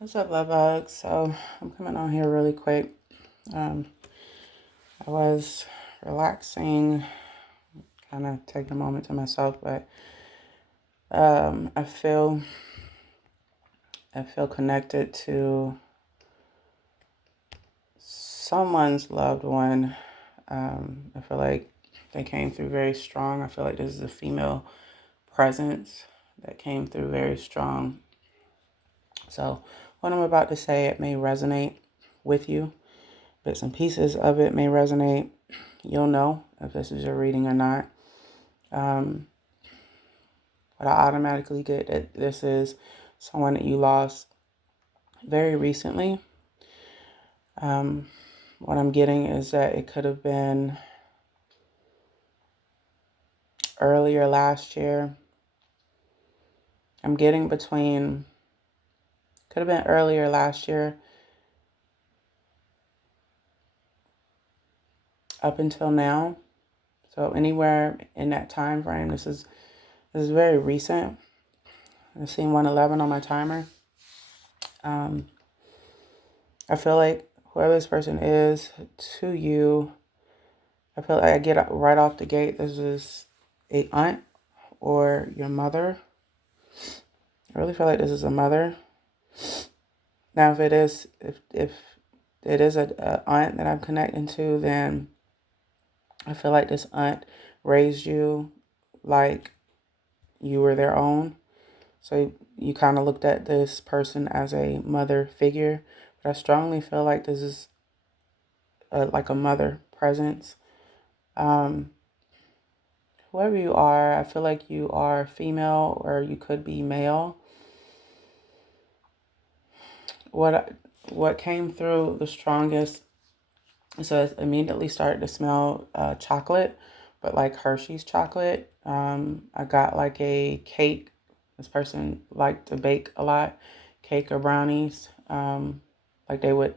What's up, love bug? So I'm coming on here really quick. Um, I was relaxing, kind of taking a moment to myself, but I feel connected to someone's loved one. I feel like they came through very strong. I feel like this is a female presence that came through very strong. So what I'm about to say, it may resonate with you. Bits and pieces of it may resonate. You'll know if this is your reading or not. Um, but I automatically get that this is someone that you lost very recently. What I'm getting is that it could have been earlier last year. I'm getting could have been earlier last year up until now. So anywhere in that time frame, this is very recent. I've seen 111 on my timer. I feel like whoever this person is to you, I feel like I get right off the gate, this is a aunt or your mother. I really feel like this is a mother. Now, if it is a aunt that I'm connecting to, then I feel like this aunt raised you like you were their own. So you kind of looked at this person as a mother figure. But I strongly feel like this is like a mother presence. Um, Whoever you are, I feel like you are female or you could be male. What came through the strongest, so I immediately started to smell chocolate, but like Hershey's chocolate. I got like a cake. This person liked to bake a lot, cake or brownies. Like they would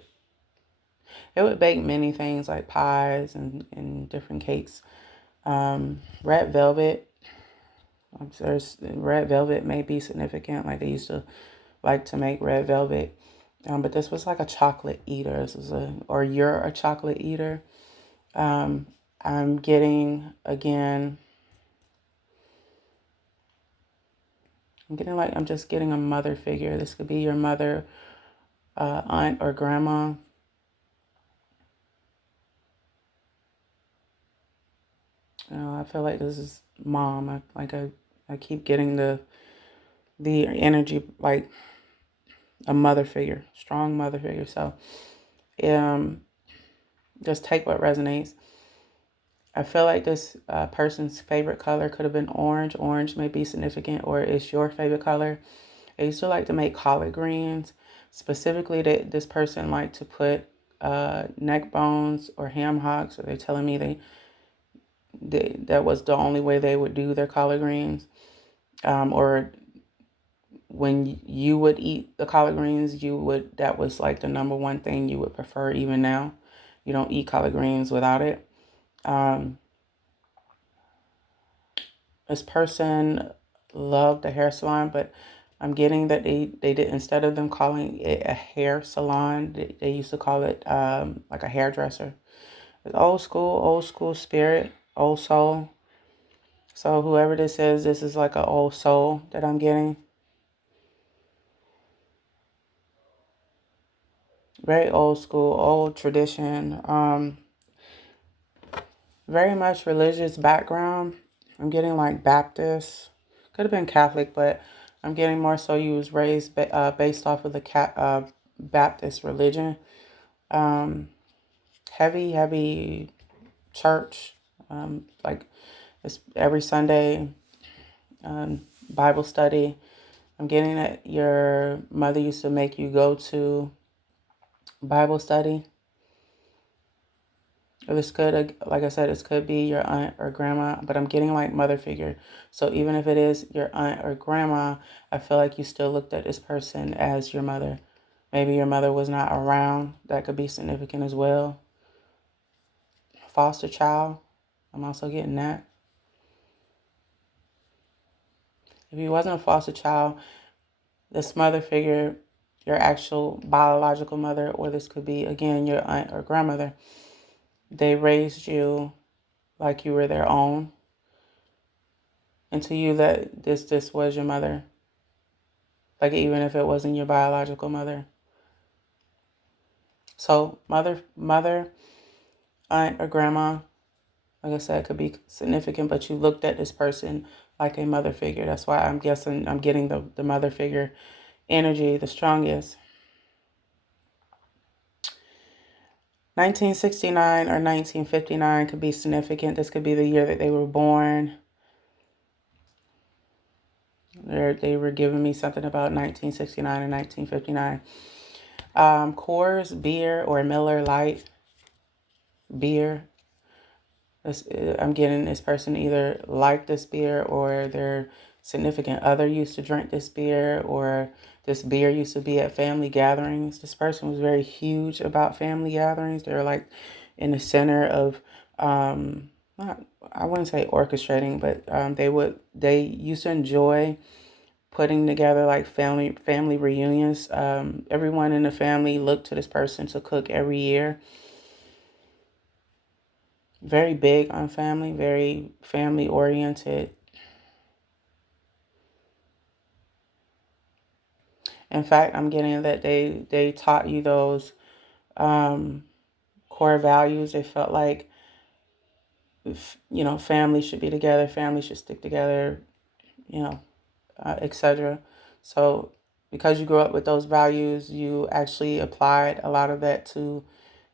bake many things like pies and different cakes. Red velvet. There's red velvet may be significant. Like they used to like to make red velvet. But this was like a chocolate eater. Or you're a chocolate eater. Um, I'm getting again. I'm just getting a mother figure. This could be your mother, aunt, or grandma. I feel like this is mom. I keep getting the energy like a mother figure, strong mother figure. So, um, just take what resonates. I feel like this person's favorite color could have been orange. Orange may be significant, or it's your favorite color. I used to like to make collard greens. Specifically, that this person liked to put neck bones or ham hocks, or they're telling me that was the only way they would do their collard greens. Or when you would eat the collard greens, that was like the number one thing you would prefer even now. You don't eat collard greens without it. Um, this person loved the hair salon, but I'm getting that they did, instead of them calling it a hair salon, they used to call it like a hairdresser. It's old school spirit, old soul. So whoever this is like an old soul that I'm getting. Very old school, old tradition. Very much religious background. I'm getting like Baptist. Could have been Catholic, but I'm getting more so you was raised based off of the Baptist religion. Um, heavy church. Like it's every Sunday, Bible study. I'm getting that your mother used to make you go to Bible study. This could, like I said, this could be your aunt or grandma, but I'm getting like mother figure. So even if it is your aunt or grandma, I feel like you still looked at this person as your mother. Maybe your mother was not around. That could be significant as well. Foster child. I'm also getting that. If he wasn't a foster child, this mother figure your actual biological mother, or this could be, again, your aunt or grandmother. They raised you like you were their own. And to you, that this was your mother. Like, even if it wasn't your biological mother. So mother, aunt, or grandma, like I said, it could be significant, but you looked at this person like a mother figure. That's why I'm guessing I'm getting the mother figure energy the strongest. 1969 or 1959 could be significant. This could be the year that they were born. They were giving me something about 1969 and 1959. Coors, beer, or Miller Lite beer. I'm getting this person either liked this beer, or their significant other used to drink this beer, or this beer used to be at family gatherings. This person was very huge about family gatherings. They were like in the center of, not, I wouldn't say orchestrating, but they used to enjoy putting together like family reunions. Everyone in the family looked to this person to cook every year. Very big on family, very family oriented. In fact, I'm getting that they taught you those core values. They felt like, family should be together, family should stick together, etc. So because you grew up with those values, you actually applied a lot of that to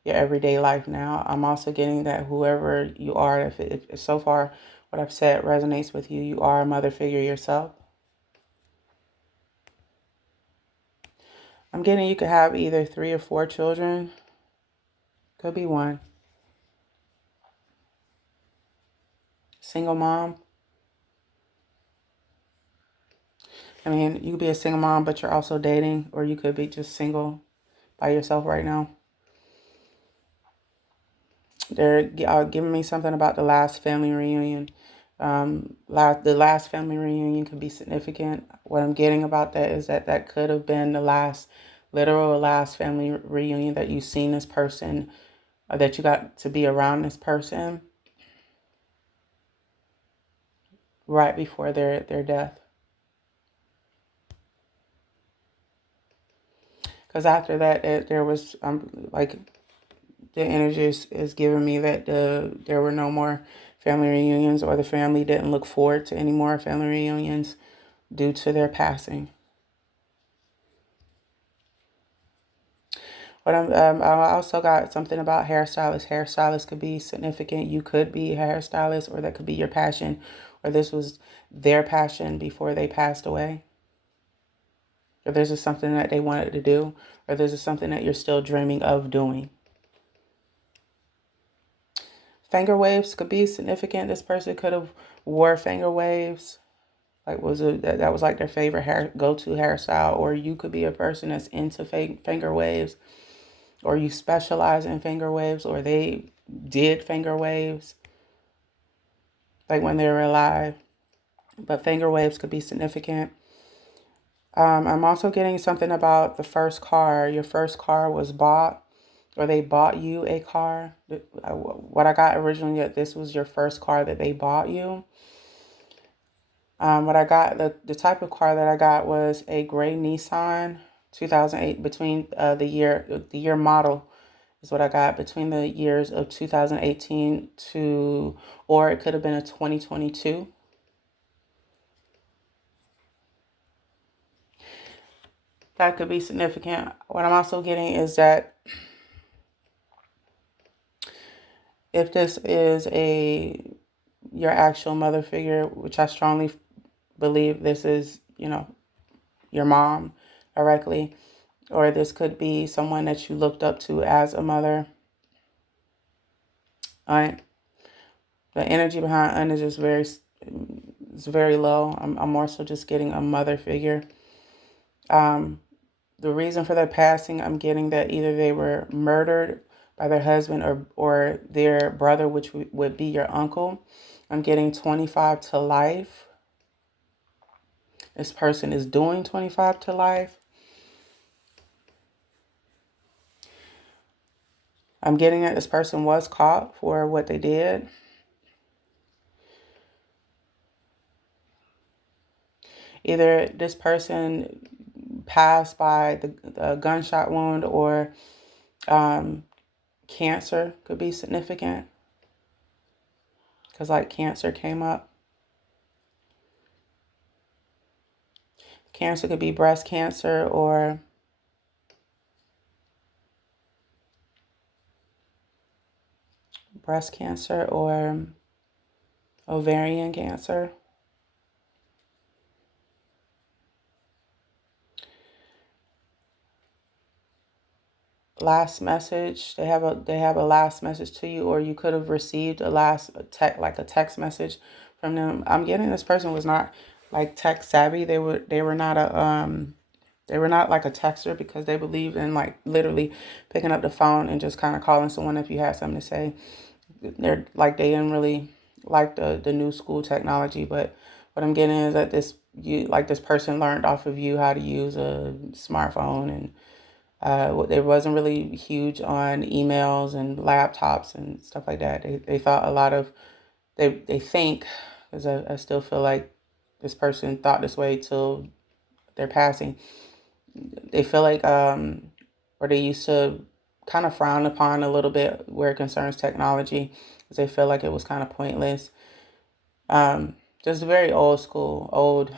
your everyday life now. I'm also getting that whoever you are, if so far what I've said resonates with you, you are a mother figure yourself. I'm getting you could have either 3 or 4 children. Could be one. Single mom. I mean, you could be a single mom, but you're also dating, or you could be just single by yourself right now. They're giving me something about the last family reunion. The last family reunion could be significant. What I'm getting about that is that could have been the literal last family reunion that you've seen this person, or that you got to be around this person right before their death. Because after that, there was like the energy is giving me that there were no more family reunions, or the family didn't look forward to any more family reunions due to their passing. But I also got something about hairstylists. Hairstylists could be significant. You could be a hairstylist, or that could be your passion, or this was their passion before they passed away. Or this is something that they wanted to do, or this is something that you're still dreaming of doing. Finger waves could be significant. This person could have wore finger waves. Like that was like their favorite go-to hairstyle. Or you could be a person that's into finger waves, or you specialize in finger waves, or they did finger waves like when they were alive. But finger waves could be significant. I'm also getting something about the first car. Your first car was bought, or they bought you a car. What I got originally, that this was your first car that they bought you. What I got, the type of car that I got was a gray Nissan 2008, between the year model is what I got, between the years of 2018 to, or it could have been a 2022. That could be significant. What I'm also getting is that if this is your actual mother figure, which I strongly believe this is, your mom directly, or this could be someone that you looked up to as a mother. All right. The energy behind Un is just it's very low. I'm more so just getting a mother figure. The reason for their passing, I'm getting that either they were murdered by their husband, or their brother, which would be your uncle. I'm getting 25 to life. This person is doing 25 to life. I'm getting that this person was caught for what they did. Either this person passed by the gunshot wound, or cancer could be significant, because like cancer came up. Cancer could be breast cancer or ovarian cancer. Last message. They have a last message to you, or you could have received a text message from them. I'm getting this person was not like tech savvy. They were not they were not like a texter, because they believed in like literally picking up the phone and just kind of calling someone if you had something to say. They didn't really like the new school technology. But what I'm getting is that this person learned off of you how to use a smartphone, and it wasn't really huge on emails and laptops and stuff like that. They thought a lot of, they think, because I still feel like this person thought this way till their passing. They feel like, or they used to kind of frown upon a little bit where it concerns technology, because they feel like it was kind of pointless. Just very old school, old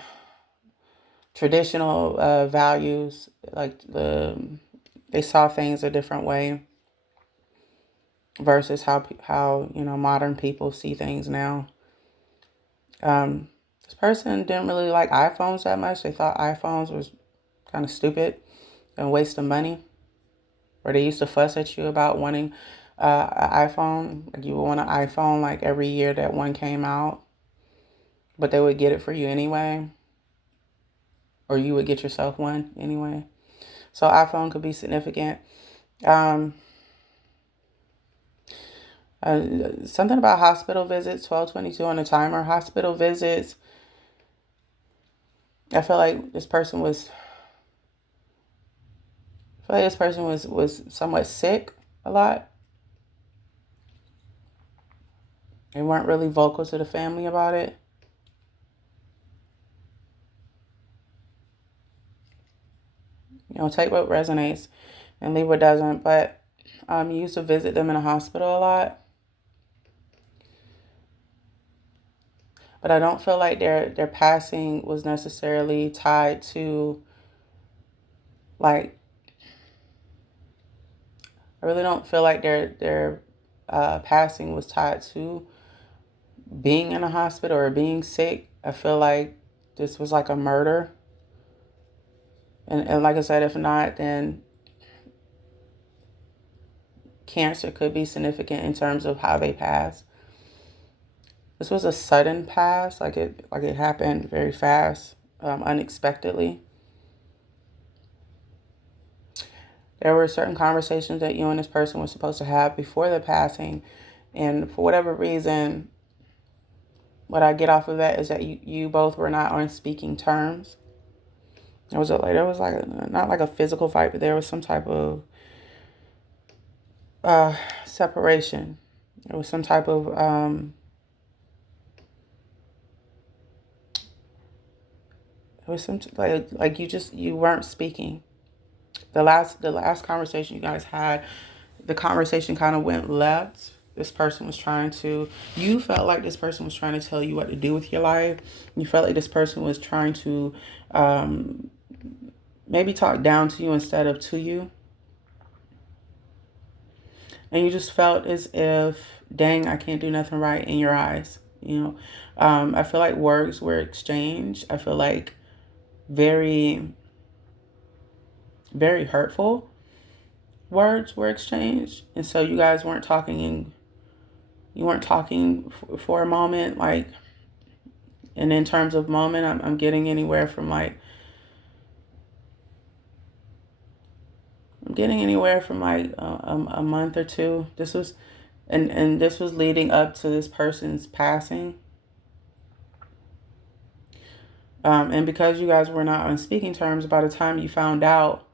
traditional values. Like they saw things a different way versus how modern people see things now. This person didn't really like iPhones that much. They thought iPhones was kind of stupid and a waste of money. Or they used to fuss at you about wanting an iPhone. Like you would want an iPhone like every year that one came out, but they would get it for you anyway, or you would get yourself one anyway. So iPhone could be significant. Um, Something about hospital visits. 1222 on the timer. Hospital visits. I feel like this person was. I feel like this person was somewhat sick a lot. They weren't really vocal to the family about it. Take what resonates and leave what doesn't. But you used to visit them in a hospital a lot. But I don't feel like their passing was necessarily tied to, like, I really don't feel like their passing was tied to being in a hospital or being sick. I feel like this was like a murder. And like I said, if not, then cancer could be significant in terms of how they pass. This was a sudden pass, like it happened very fast, unexpectedly. There were certain conversations that you and this person were supposed to have before the passing, and for whatever reason, what I get off of that is that you both were not on speaking terms. Not like a physical fight, but there was some type of separation. There was some type of it was some like you weren't speaking. The last conversation you guys had, the conversation kind of went left. You felt like this person was trying to tell you what to do with your life. You felt like this person was trying to maybe talk down to you instead of to you. And you just felt as if, dang, I can't do nothing right in your eyes. I feel like words were exchanged. I feel like very, very hurtful words were exchanged. And so you guys weren't talking for a moment, like, and in terms of moment, I'm getting anywhere from like, a month or two. This was leading up to this person's passing. And because you guys were not on speaking terms, by the time you found out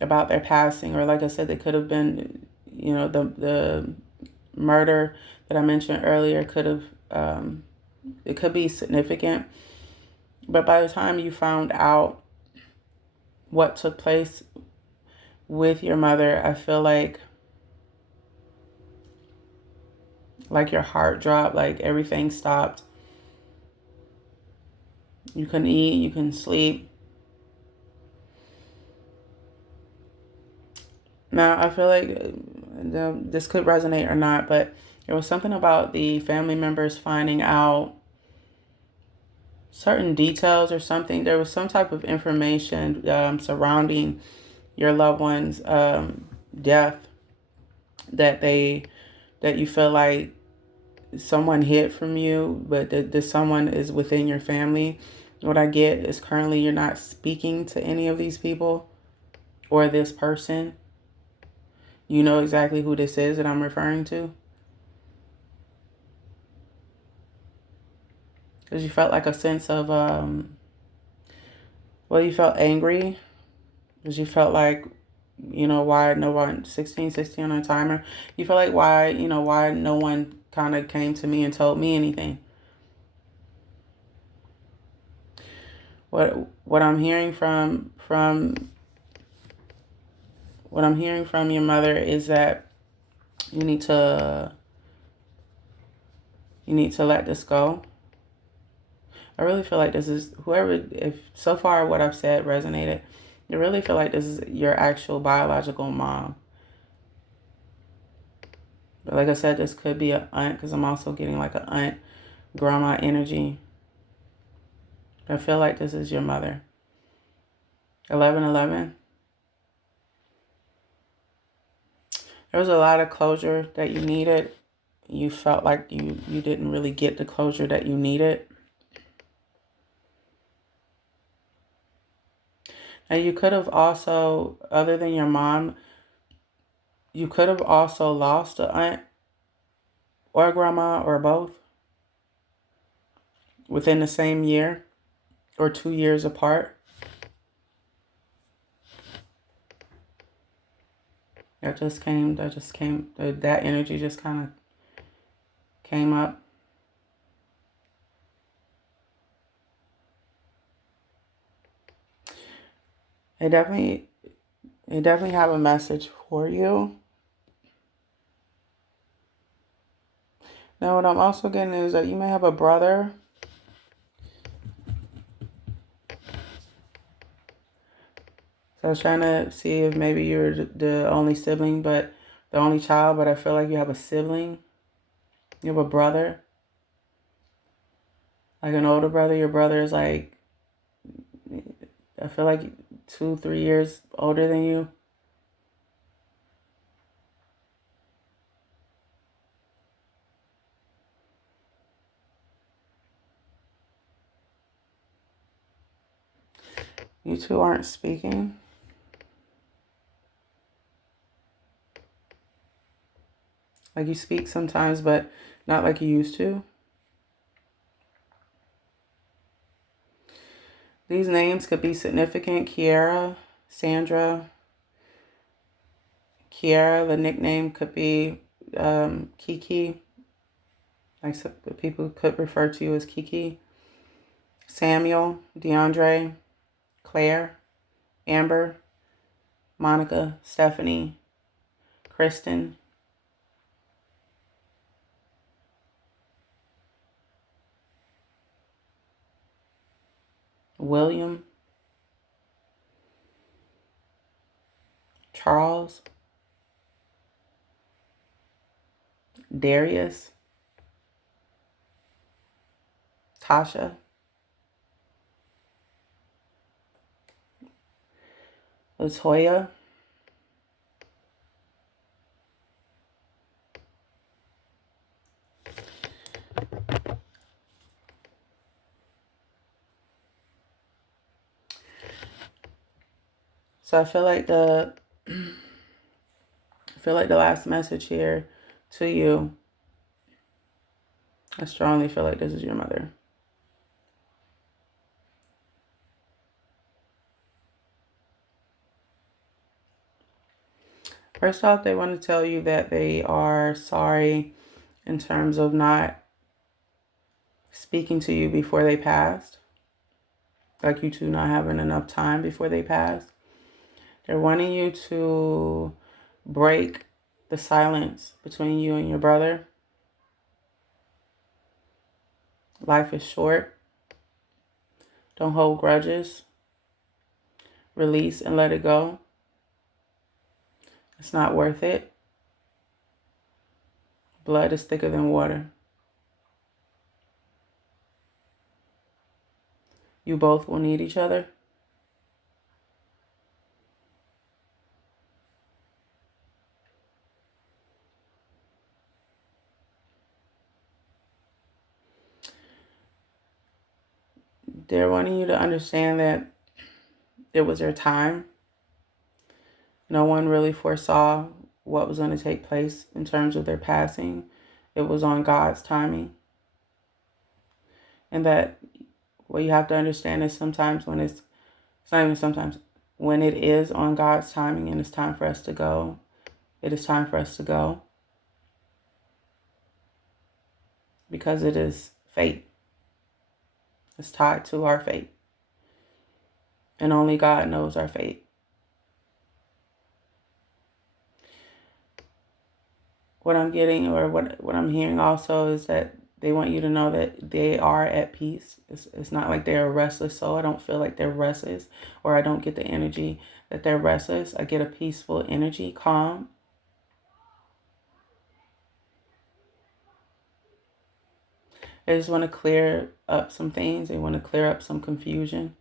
about their passing, or like I said, they could have been, the murder that I mentioned earlier could have, it could be significant. But by the time you found out what took place with your mother, I feel like your heart dropped, like everything stopped. You couldn't eat, you couldn't sleep. Now, I feel like this could resonate or not, but there was something about the family members finding out certain details or something. There was some type of information surrounding your loved one's death that you feel like someone hid from you, but this someone is within your family. What I get is currently you're not speaking to any of these people or this person. You know exactly who this is that I'm referring to. Because you felt like a sense of, you felt angry. Because you felt like, why no one, 16 on a timer. You felt like why no one kind of came to me and told me anything. What I'm hearing from your mother is that you need to let this go. I really feel like this is if so far what I've said resonated, I really feel like this is your actual biological mom. But like I said, this could be an aunt because I'm also getting like an aunt, grandma energy. I feel like this is your mother. 1111. There was a lot of closure that you needed. You felt like you didn't really get the closure that you needed. And you could have also, other than your mom, you could have also lost an aunt or a grandma or both within the same year or 2 years apart. That energy just kind of came up. It definitely have a message for you. Now, what I'm also getting is that you may have a brother. So I was trying to see if maybe you're the only sibling, but the only child, but I feel like you have a sibling. You have a brother. Like an older brother. Your brother is like, I feel like 2-3 years older than you. You two aren't speaking. Like you speak sometimes, but not like you used to. These names could be significant. Kiara, Sandra. Kiara, the nickname could be Kiki. Like people could refer to you as Kiki. Samuel, DeAndre, Claire, Amber, Monica, Stephanie, Kristen, William, Charles, Darius, Tasha, Latoya, so I feel like the last message here to you, I strongly feel like this is your mother. First off, they want to tell you that they are sorry in terms of not speaking to you before they passed, like you two not having enough time before they passed. They're wanting you to break the silence between you and your brother. Life is short. Don't hold grudges. Release and let it go. It's not worth it. Blood is thicker than water. You both will need each other. They're wanting you to understand that it was their time. No one really foresaw what was going to take place in terms of their passing. It was on God's timing. And that what you have to understand is sometimes when it's not even sometimes, when it is on God's timing and it's time for us to go, it is time for us to go. Because it is fate. It's tied to our fate. And only God knows our fate. What I'm getting, or what I'm hearing also, is that they want you to know that they are at peace. It's not like they're a restless soul. I don't feel like they're restless, or I don't get the energy that they're restless. I get a peaceful energy, calm. They just want to clear up some things. They want to clear up some confusion,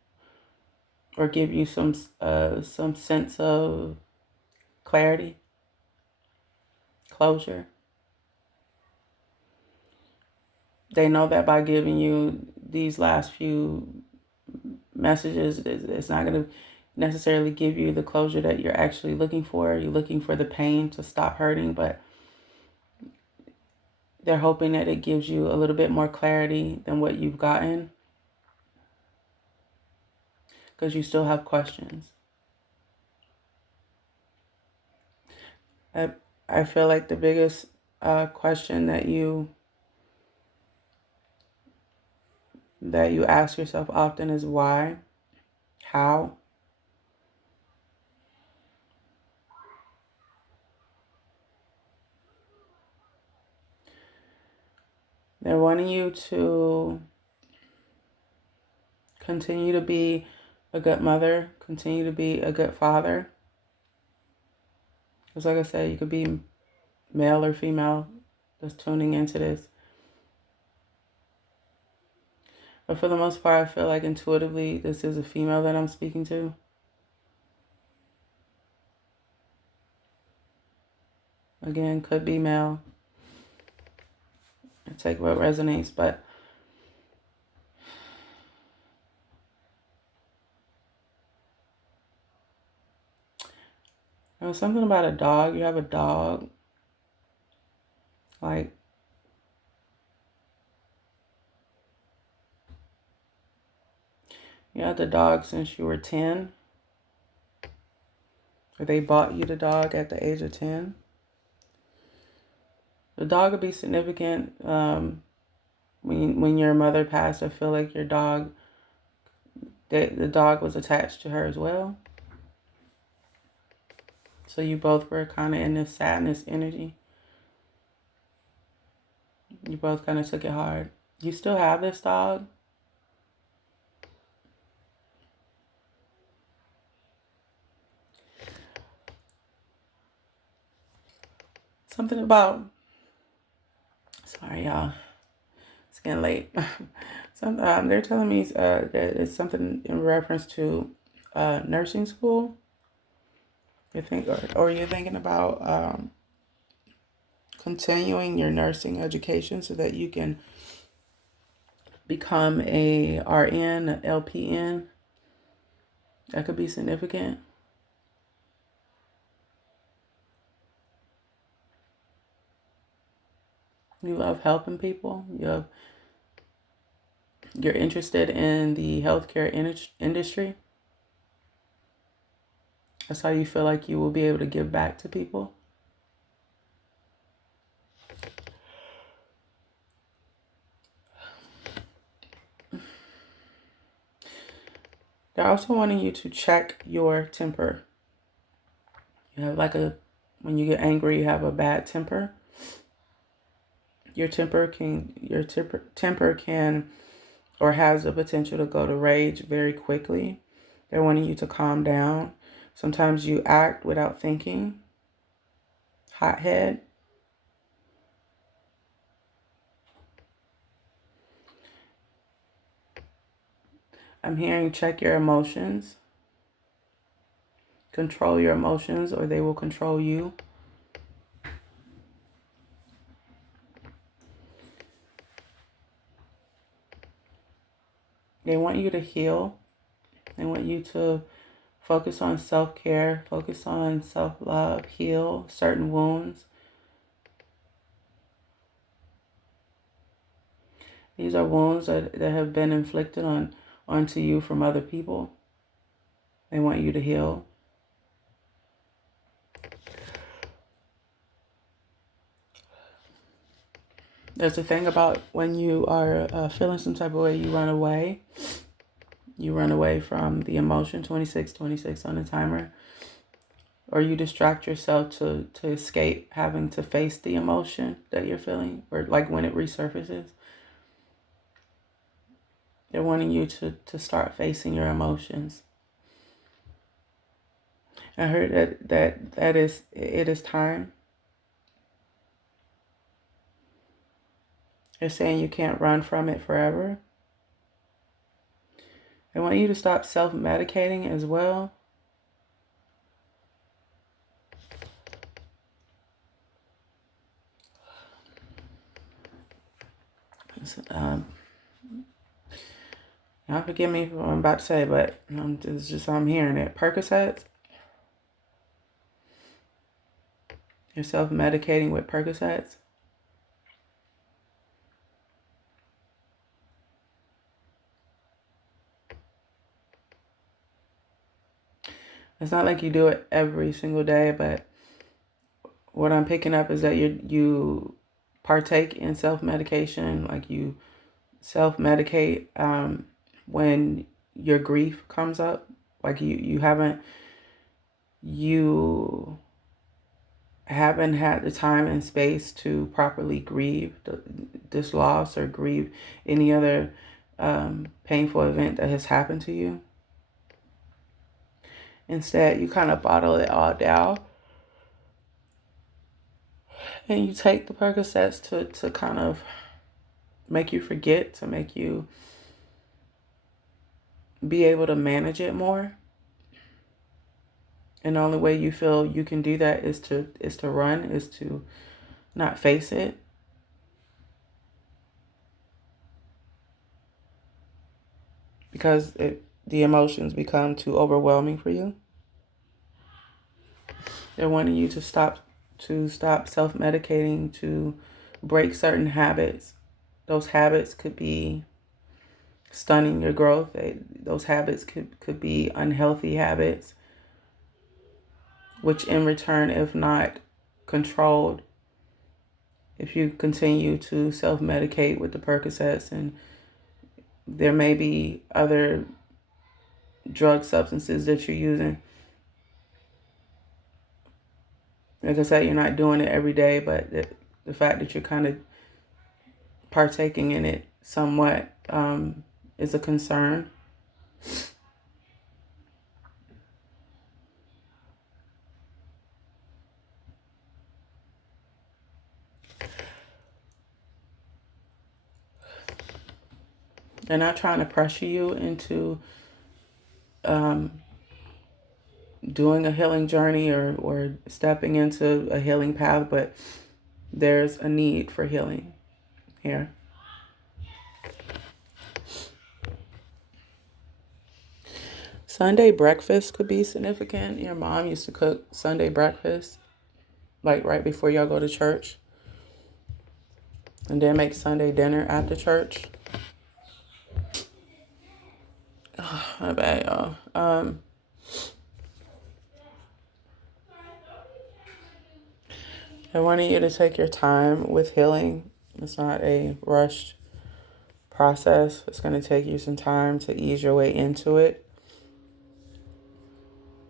or give you some sense of clarity, closure. They know that by giving you these last few messages, it's not going to necessarily give you the closure that you're actually looking for. You're looking for the pain to stop hurting, but they're hoping that it gives you a little bit more clarity than what you've gotten, because you still have questions. I feel like the biggest question that you ask yourself often is why, how. They're wanting you to continue to be a good mother, continue to be a good father. Because like I said, you could be male or female that's tuning into this. But for the most part, I feel like intuitively this is a female that I'm speaking to. Again, could be male. I take what resonates, but there was something about a dog. You have a dog. Like, you had the dog since you were 10. Or they bought you the dog at the age of 10. The dog would be significant. When your mother passed, I feel like your dog, the dog was attached to her as well. So you both were kind of in this sadness energy. You both kind of took it hard. You still have this dog? Something about, sorry y'all, it's getting late. They're telling me that it's something in reference to nursing school. Or you're thinking about continuing your nursing education so that you can become a RN, an LPN. That could be significant. You love helping people. You're interested in the healthcare industry. That's how you feel like you will be able to give back to people. They're also wanting you to check your temper. You have when you get angry, you have a bad temper. Your temper can or has the potential to go to rage very quickly. They're wanting you to calm down. Sometimes you act without thinking. Hothead. I'm hearing check your emotions. Control your emotions or they will control you. They want you to heal. They want you to focus on self-care, focus on self-love, heal certain wounds. These are wounds that have been inflicted onto you from other people. They want you to heal. There's a thing about when you are feeling some type of way, you run away. You run away from the emotion, 26 on the timer. Or you distract yourself to escape having to face the emotion that you're feeling, or like when it resurfaces. They're wanting you to start facing your emotions. I heard it is time. They're saying you can't run from it forever. They want you to stop self-medicating as well. Now forgive me for what I'm about to say, but it's just I'm hearing it. Percocets. You're self-medicating with Percocets. It's not like you do it every single day, but what I'm picking up is that you partake in self-medication, like you self-medicate when your grief comes up. Like you haven't had the time and space to properly grieve this loss or grieve any other painful event that has happened to you. Instead, you kind of bottle it all down. And you take the Percocets to kind of make you forget, to make you be able to manage it more. And the only way you feel you can do that is to run, is to not face it. Because the emotions become too overwhelming for you. They're wanting you to stop self-medicating, to break certain habits. Those habits could be stunning your growth. Those habits could be unhealthy habits, which in return, if not controlled, if you continue to self-medicate with the Percocets, and there may be other drug substances that you're using. Like I said, you're not doing it every day, but the fact that you're kind of partaking in it somewhat is a concern. They're not trying to pressure you into doing a healing journey or stepping into a healing path, but there's a need for healing here. Sunday breakfast could be significant. Your mom used to cook Sunday breakfast, like right before y'all go to church, and then make Sunday dinner after church. Oh, my bad, y'all. I wanted you to take your time with healing. It's not a rushed process. It's going to take you some time to ease your way into it.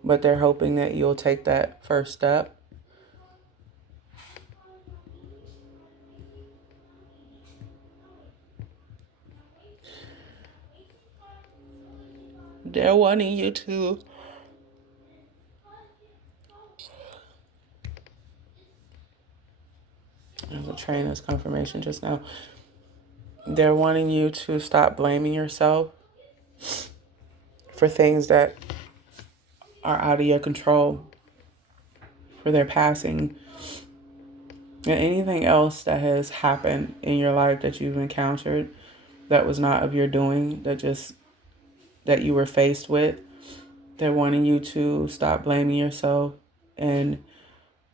But they're hoping that you'll take that first step. They're wanting you to there's a trainer's confirmation just now. They're wanting you to stop blaming yourself for things that are out of your control, for their passing, and anything else that has happened in your life that you've encountered that was not of your doing, that you were faced with. They're wanting you to stop blaming yourself. And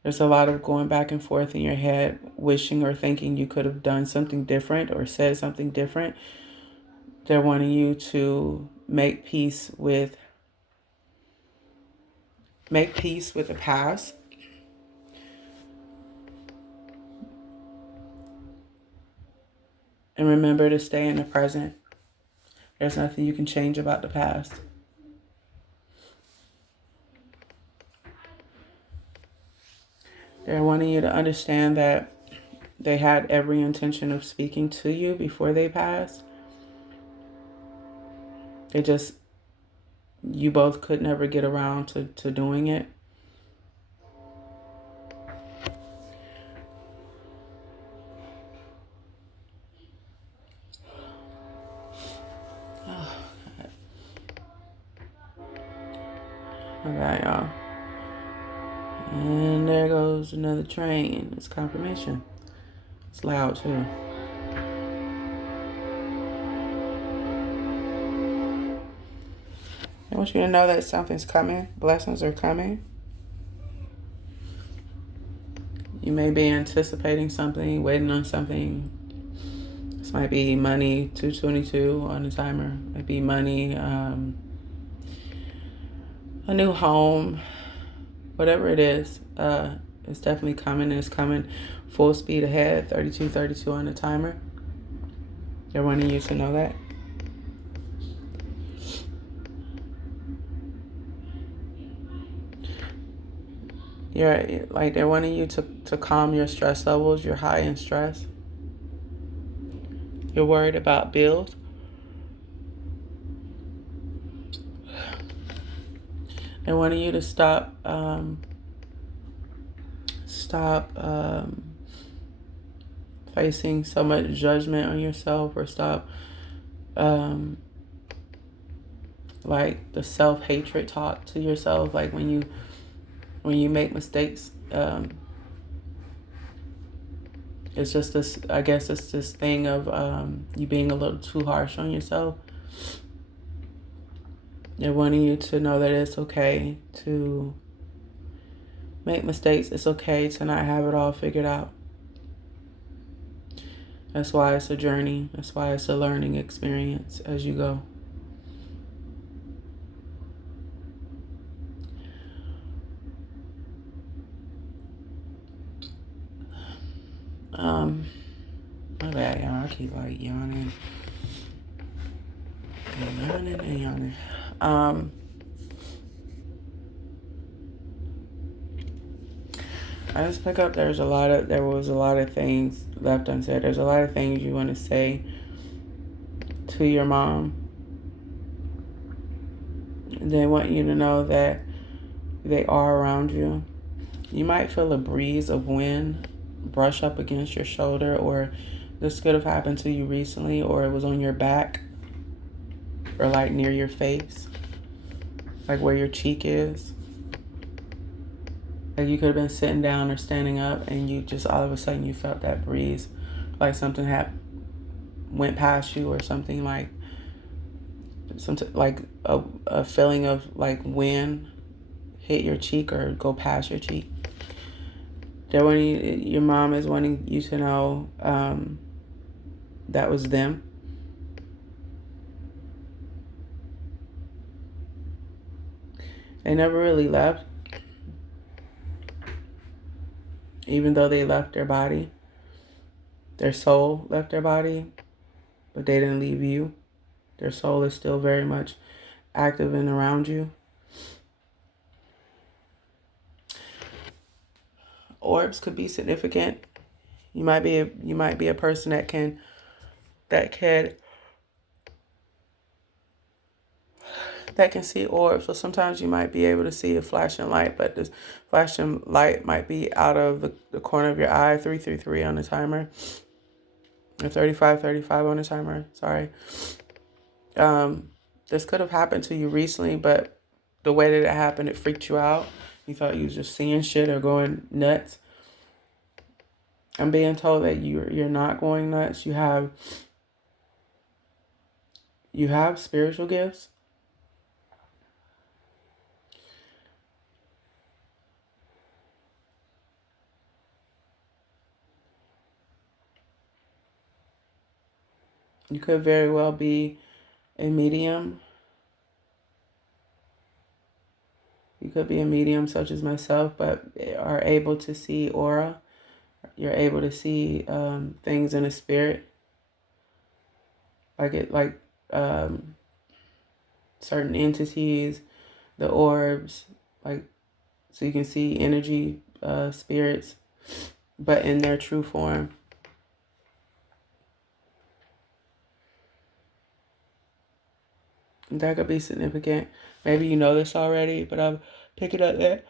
there's a lot of going back and forth in your head, wishing or thinking you could have done something different or said something different. They're wanting you to make peace with the past. And remember to stay in the present. There's nothing you can change about the past. They're wanting you to understand that they had every intention of speaking to you before they passed. You both could never get around to doing it. All right, y'all. And there goes another train. It's confirmation. It's loud too. I want you to know that something's coming. Blessings are coming. You may be anticipating something, waiting on something. This might be money, 222 on the timer. It might be money, a new home, whatever it is. It's definitely coming. It's coming full speed ahead, 3232 on the timer. They're wanting you to know that. They're wanting you to calm your stress levels. You're high in stress. You're worried about bills. They're wanting you to stop placing so much judgment on yourself, or stop like the self-hatred talk to yourself. Like when you make mistakes, it's just this, I guess it's this thing of you being a little too harsh on yourself. They're wanting you to know that it's okay to make mistakes. It's okay to not have it all figured out. That's why it's a journey. That's why it's a learning experience as you go. My bad, y'all. I keep like yawning. And yawning. I just pick up there was a lot of things left unsaid. There's a lot of things you want to say to your mom. They want you to know that they are around you. You might feel a breeze of wind brush up against your shoulder, or this could have happened to you recently, or it was on your back, or like near your face, like where your cheek is. Like you could have been sitting down or standing up, and you just all of a sudden you felt that breeze, like something went past you, or something like a feeling of like wind hit your cheek or go past your cheek. Your mom is wanting you to know that was them. They never really left. Even though they left their body, their soul left their body, but they didn't leave you. Their soul is still very much active and around you. Orbs could be significant. You might be a person that can that can see orbs. So sometimes you might be able to see a flashing light, but this flashing light might be out of the corner of your eye. 333 on the timer, or 3535 on the timer. Sorry. This could have happened to you recently, but the way that it happened, it freaked you out. You thought you was just seeing shit or going nuts. I'm being told that you're not going nuts. You have spiritual gifts. You could very well be a medium. You could be a medium such as myself, but are able to see aura. You're able to see things in a spirit, like certain entities, the orbs, like so you can see energy, spirits, but in their true form. That could be significant. Maybe you know this already, but I'm picking up that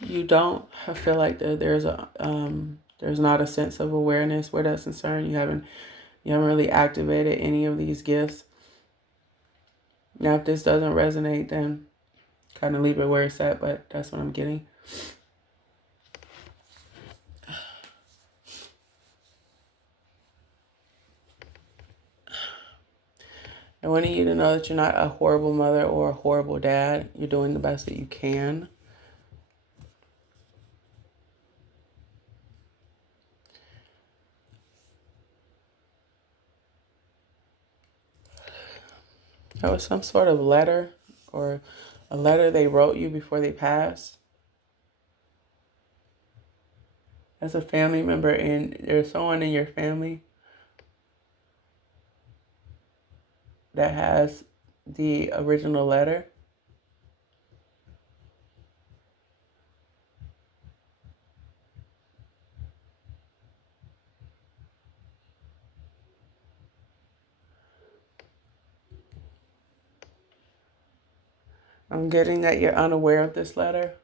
you don't. I feel like there's not a sense of awareness where that's concerned. You haven't really activated any of these gifts. Now, if this doesn't resonate, then kind of leave it where it's at. But that's what I'm getting. I want you to know that you're not a horrible mother or a horrible dad. You're doing the best that you can. That was some sort of letter or a letter they wrote you before they passed. As a family member, and there's someone in your family that has the original letter. I'm getting that you're unaware of this letter.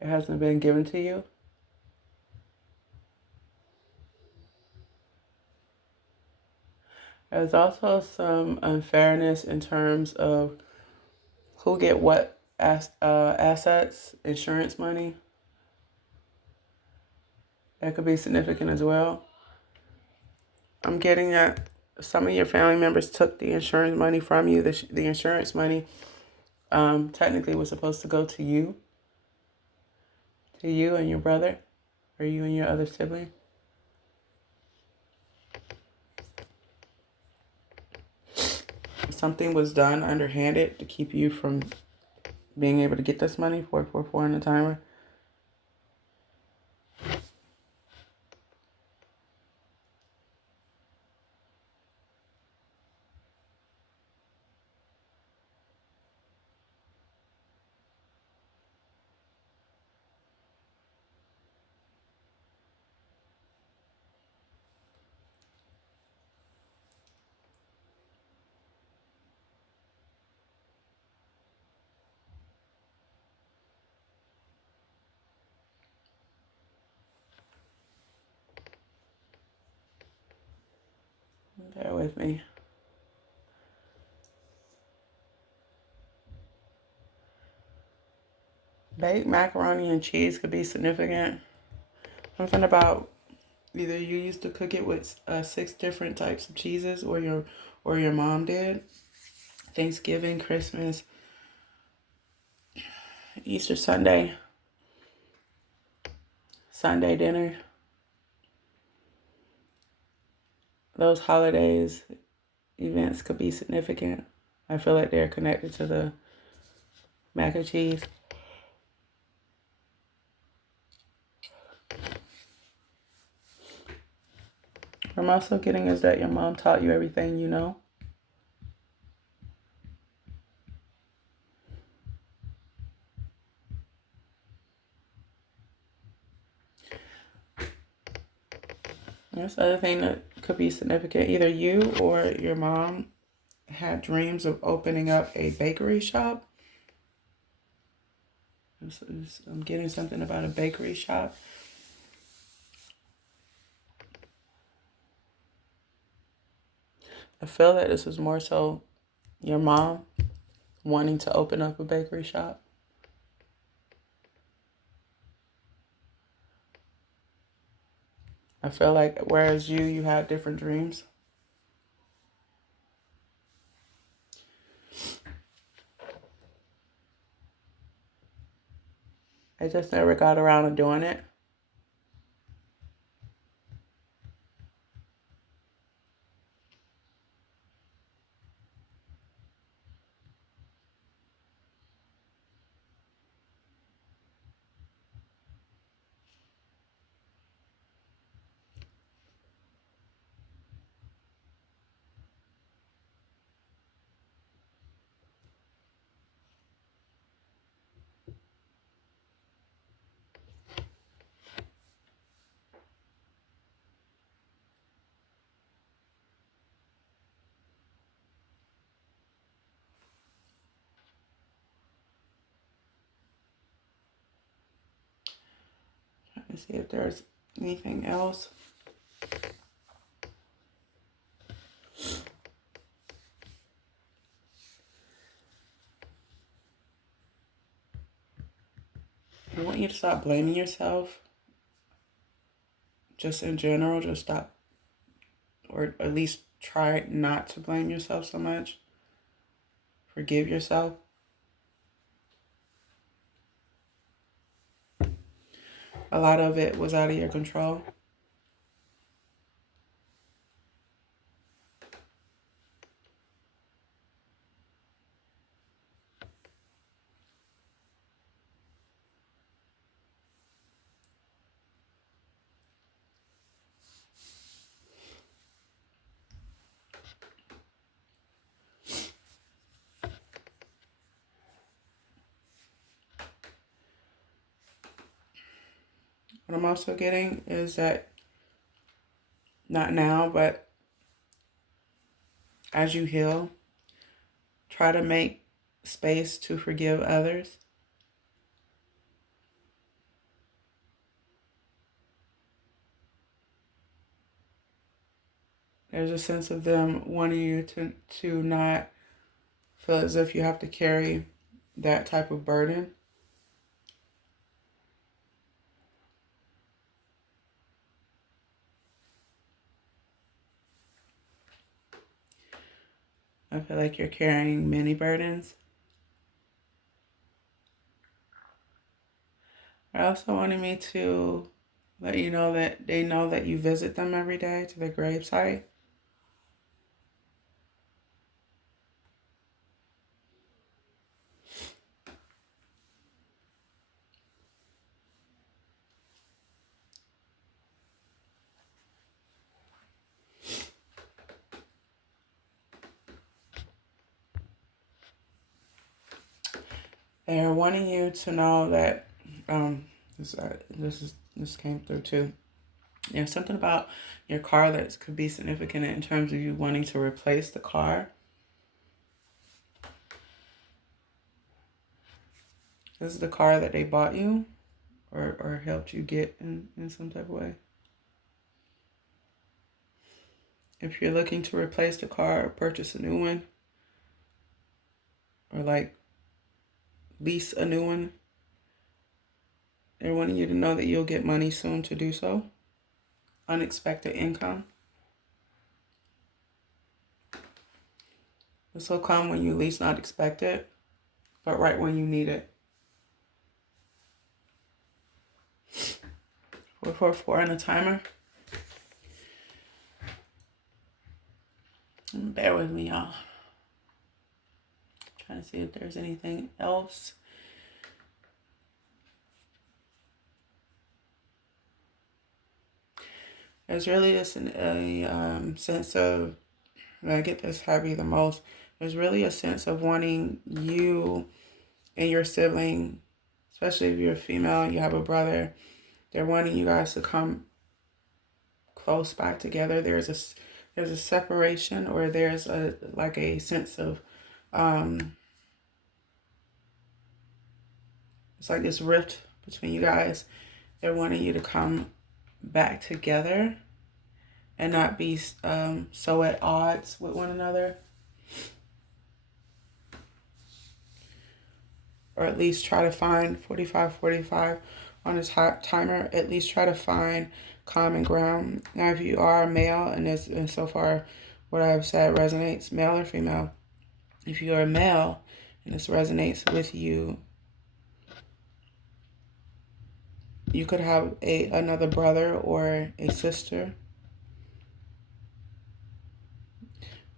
It hasn't been given to you. There's also some unfairness in terms of who get what assets, insurance money. That could be significant as well. I'm getting that some of your family members took the insurance money from you. The insurance money technically was supposed to go to you and your brother, or you and your other sibling. Something was done underhanded to keep you from being able to get this money. 444 on the timer. Bear with me. Baked macaroni and cheese could be significant. Something about either you used to cook it with 6 different types of cheeses, or your mom did. Thanksgiving, Christmas, Easter Sunday, Sunday dinner. Those holidays, events could be significant. I feel like they're connected to the mac and cheese. What I'm also getting is that your mom taught you everything you know. That's the other thing that could be significant. Either you or your mom had dreams of opening up a bakery shop. I'm getting something about a bakery shop. I feel that this is more so your mom wanting to open up a bakery shop. I feel like whereas you had different dreams. I just never got around to doing it. Let me see if there's anything else. I want you to stop blaming yourself. Just in general, just stop, or at least try not to blame yourself so much. Forgive yourself. A lot of it was out of your control. What I'm also getting is that not now, but as you heal, try to make space to forgive others. There's a sense of them wanting you to not feel as if you have to carry that type of burden. I feel like you're carrying many burdens. I also wanted me to let you know that they know that you visit them every day to their gravesite. They're wanting you to know that this came through too. There's something about your car that could be significant in terms of you wanting to replace the car. This is the car that they bought you or helped you get in some type of way. If you're looking to replace the car or purchase a new one, or like lease a new one, they're wanting you to know that you'll get money soon to do so. Unexpected income. This will come when you least not expect it, but right when you need it. 444 and a timer. Bear with me, y'all. Trying to see if there's anything else. There's really a sense of, when I get this heavy the most, there's really a sense of wanting you and your sibling, especially if you're a female and you have a brother, they're wanting you guys to come close by together. There's a separation, or there's a like a sense of it's like this rift between you guys. They're wanting you to come back together and not be so at odds with one another, or at least try to find 45 on a timer. At least try to find common ground. Now, if you are a male, and so far what I've said resonates, male or female, if you're a male and this resonates with you, you could have another brother or a sister.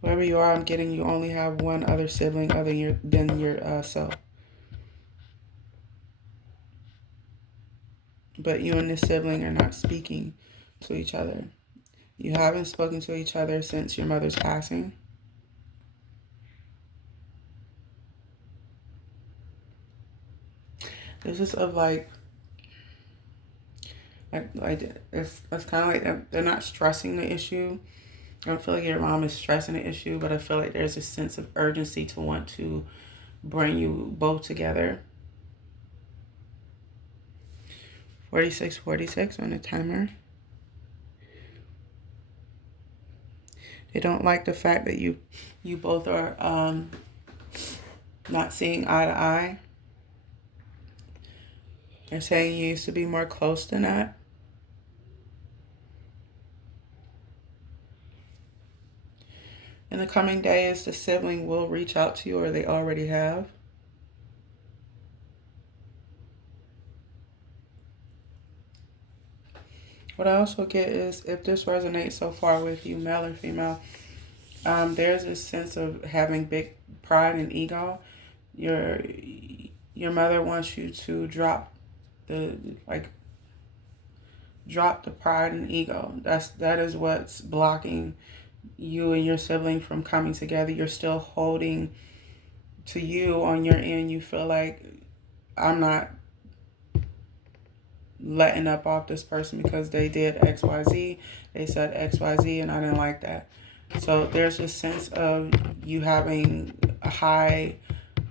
Whoever you are, I'm getting you only have one other sibling other than yourself. But you and this sibling are not speaking to each other. You haven't spoken to each other since your mother's passing. This is of it's kind of like they're not stressing the issue. I don't feel like your mom is stressing the issue, but I feel like there's a sense of urgency to want to bring you both together. 46 on the timer. They don't like the fact that you both are not seeing eye to eye. They're saying you used to be more close than that. In the coming days, the sibling will reach out to you, or they already have. What I also get is, if this resonates so far with you, male or female, there's this sense of having big pride and ego. Your mother wants you to drop the pride and ego. That is what's blocking you and your sibling from coming together. You're still holding to you on your end. You feel like, I'm not letting up off this person because they did XYZ. They said XYZ and I didn't like that. So there's this sense of you having a high,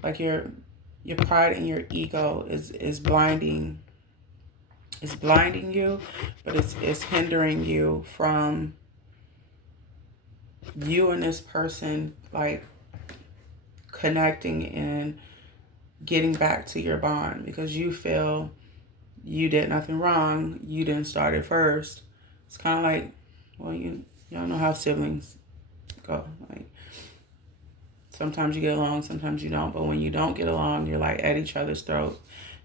like your pride and your ego is blinding you, but it's hindering you from you and this person like connecting and getting back to your bond, because you feel you did nothing wrong. You didn't start it first. It's kind of like, well, y'all know how siblings go. Like, sometimes you get along, sometimes you don't. But when you don't get along, you're like at each other's throat.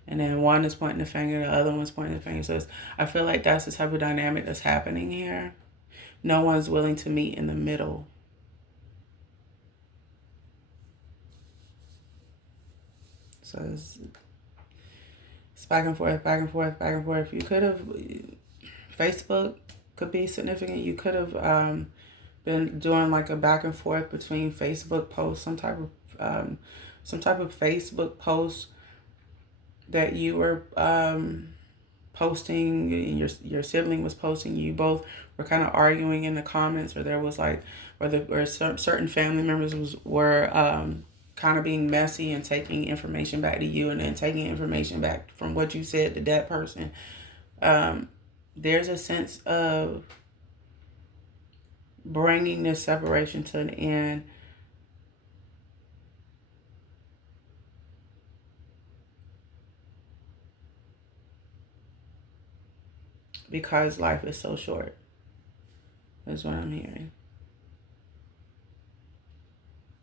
And then one is pointing the finger, the other one's pointing the finger. So I feel like that's the type of dynamic that's happening here. No one's willing to meet in the middle. So it's back and forth, back and forth, back and forth. You could have, Facebook could be significant. You could have been doing like a back and forth between Facebook posts, some type of Facebook post that you were posting, and your sibling was posting. You both were kind of arguing in the comments, or there was like, or certain family members were kind of being messy and taking information back to you, and then taking information back from what you said to that person. There's a sense of bringing this separation to an end, because life is so short. That's what I'm hearing.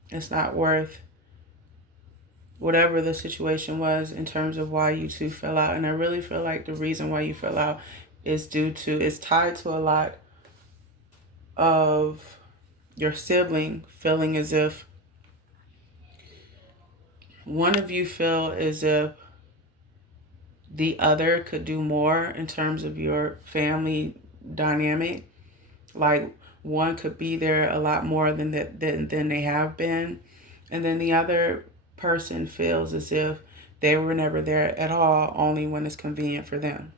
It's not worth whatever the situation was in terms of why you two fell out. And I really feel like the reason why you fell out is tied to a lot of your sibling feeling as if one of you feel as if the other could do more in terms of your family dynamic. Like one could be there a lot more than they have been, and then the other person feels as if they were never there at all, only when it's convenient for them,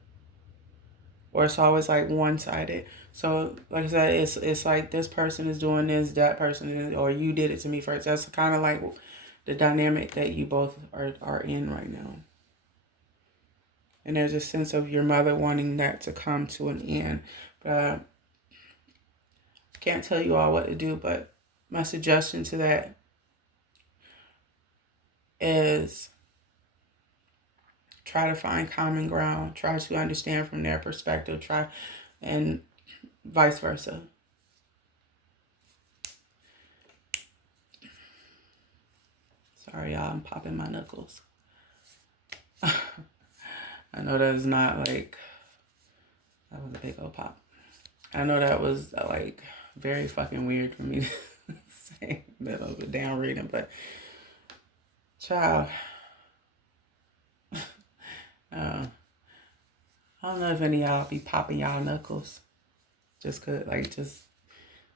or it's always like one sided. So like I said, it's like this person is doing this, that person is, or you did it to me first. That's kind of like the dynamic that you both are in right now. And there's a sense of your mother wanting that to come to an end. But I can't tell you all what to do, but my suggestion to that is try to find common ground, try to understand from their perspective, try, and vice versa. Sorry, y'all, I'm popping my knuckles. I know that is not like, that was a big old pop. I know that was like very fucking weird for me to say that of a damn reading, but child, I don't know if any of y'all be popping y'all knuckles. Just could like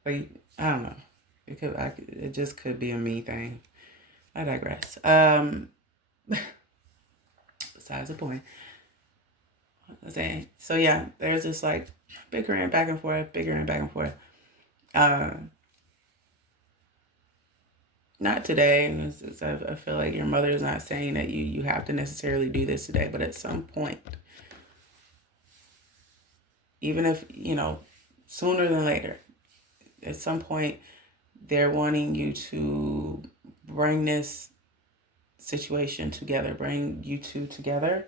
I don't know. It just could be a me thing. I digress. Besides the point. I'm saying. So yeah, there's this like bickering back and forth. Not today. I feel like your mother is not saying that you have to necessarily do this today, but at some point, even if, sooner than later, at some point, they're wanting you to bring this situation together, bring you two together.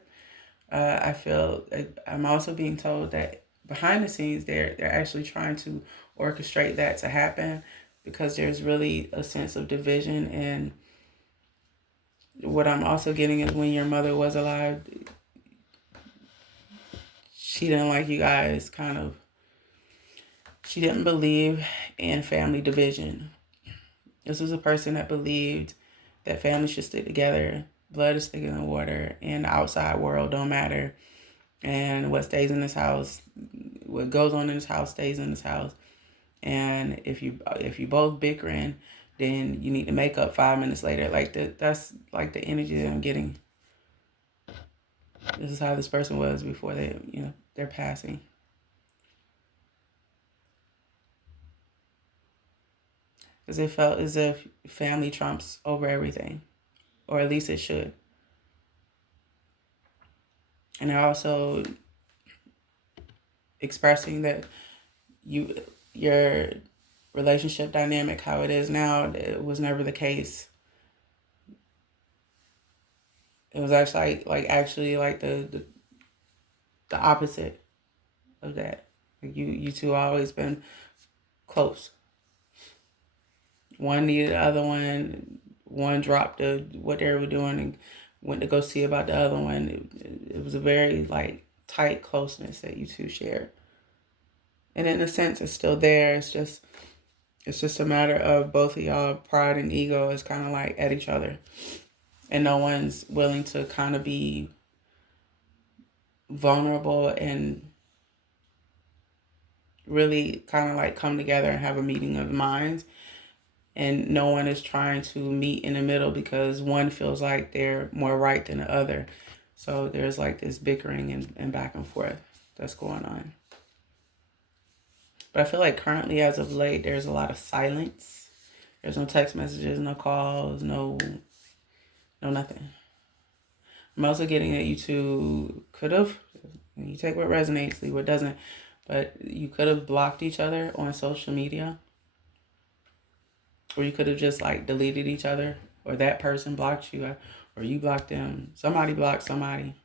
I feel I'm also being told that behind the scenes, they're actually trying to orchestrate that to happen, because there's really a sense of division. And what I'm also getting is when your mother was alive, she didn't like you guys, she didn't believe in family division. This was a person that believed that families should stick together, blood is thicker than water, and the outside world don't matter. And what stays in this house, what goes on in this house stays in this house. And if you both bickering, then you need to make up 5 minutes later. Like that's like the energy that I'm getting. This is how this person was before they're passing. Because it felt as if family trumps over everything, or at least it should. And they're also expressing that your relationship dynamic, how it is now, it was never the case. It was actually like the opposite of that. Like you two always been close. One needed the other one. One dropped what they were doing and went to go see about the other one. It was a very like tight closeness that you two shared. And in a sense, it's still there. It's just a matter of both of y'all pride and ego is kind of like at each other, and no one's willing to kind of be vulnerable and really kind of like come together and have a meeting of the minds. And no one is trying to meet in the middle because one feels like they're more right than the other. So there's like this bickering and back and forth that's going on. But I feel like currently, as of late, there's a lot of silence. There's no text messages, no calls, no nothing. I'm also getting that you two could have, you take what resonates, leave what doesn't, but you could have blocked each other on social media. Or you could have just like deleted each other, or that person blocked you, or you blocked them. Somebody blocked somebody.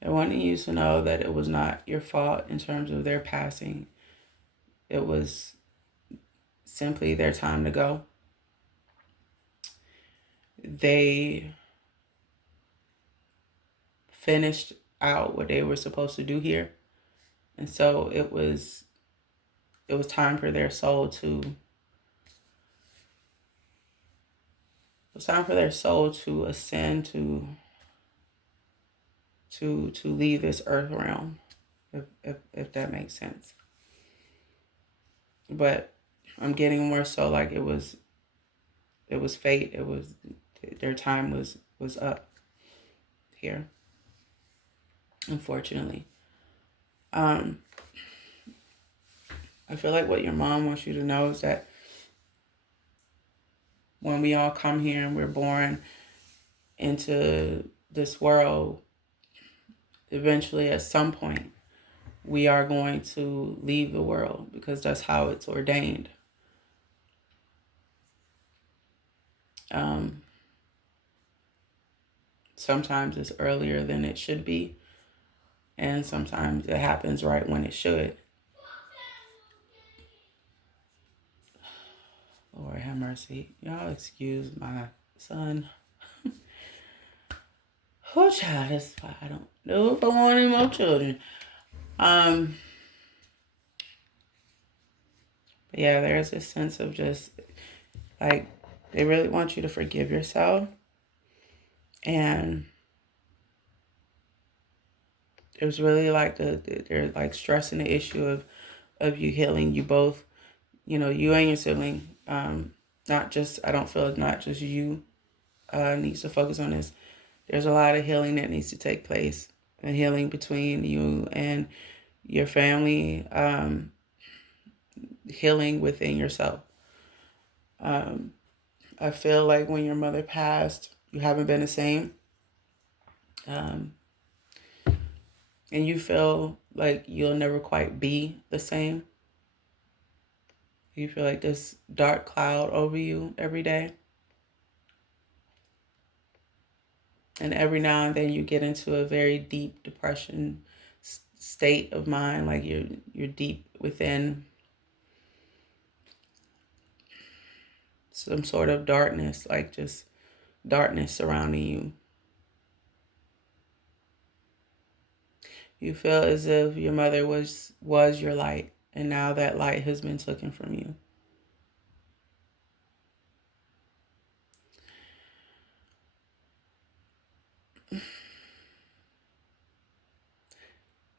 I wanted you to know that it was not your fault in terms of their passing. It was simply their time to go. They finished out what they were supposed to do here. And so it was time for their soul to It's time for their soul to ascend to leave this earth realm, if that makes sense. But I'm getting more so like it was fate. It was their time was up here, unfortunately. Um, I feel like what your mom wants you to know is that when we all come here and we're born into this world, eventually at some point we are going to leave the world because that's how it's ordained. Um, Sometimes it's earlier than it should be, and sometimes it happens right when it should. Lord have mercy. Y'all excuse my son. Oh, child, that's why I don't know if I want any more children. Um, but yeah, there's this sense of just like they really want you to forgive yourself, and it was really like they're like stressing the issue of you healing. You both, you and your sibling. Not just I don't feel not just you needs to focus on this. There's a lot of healing that needs to take place, and healing between you and your family, healing within yourself. Um, I feel like when your mother passed, you haven't been the same. Um, and you feel like you'll never quite be the same. You feel like this dark cloud over you every day. And every now and then you get into a very deep depression state of mind, like you're deep within some sort of darkness, like just darkness surrounding you. You feel as if your mother was your light, and now that light has been taken from you.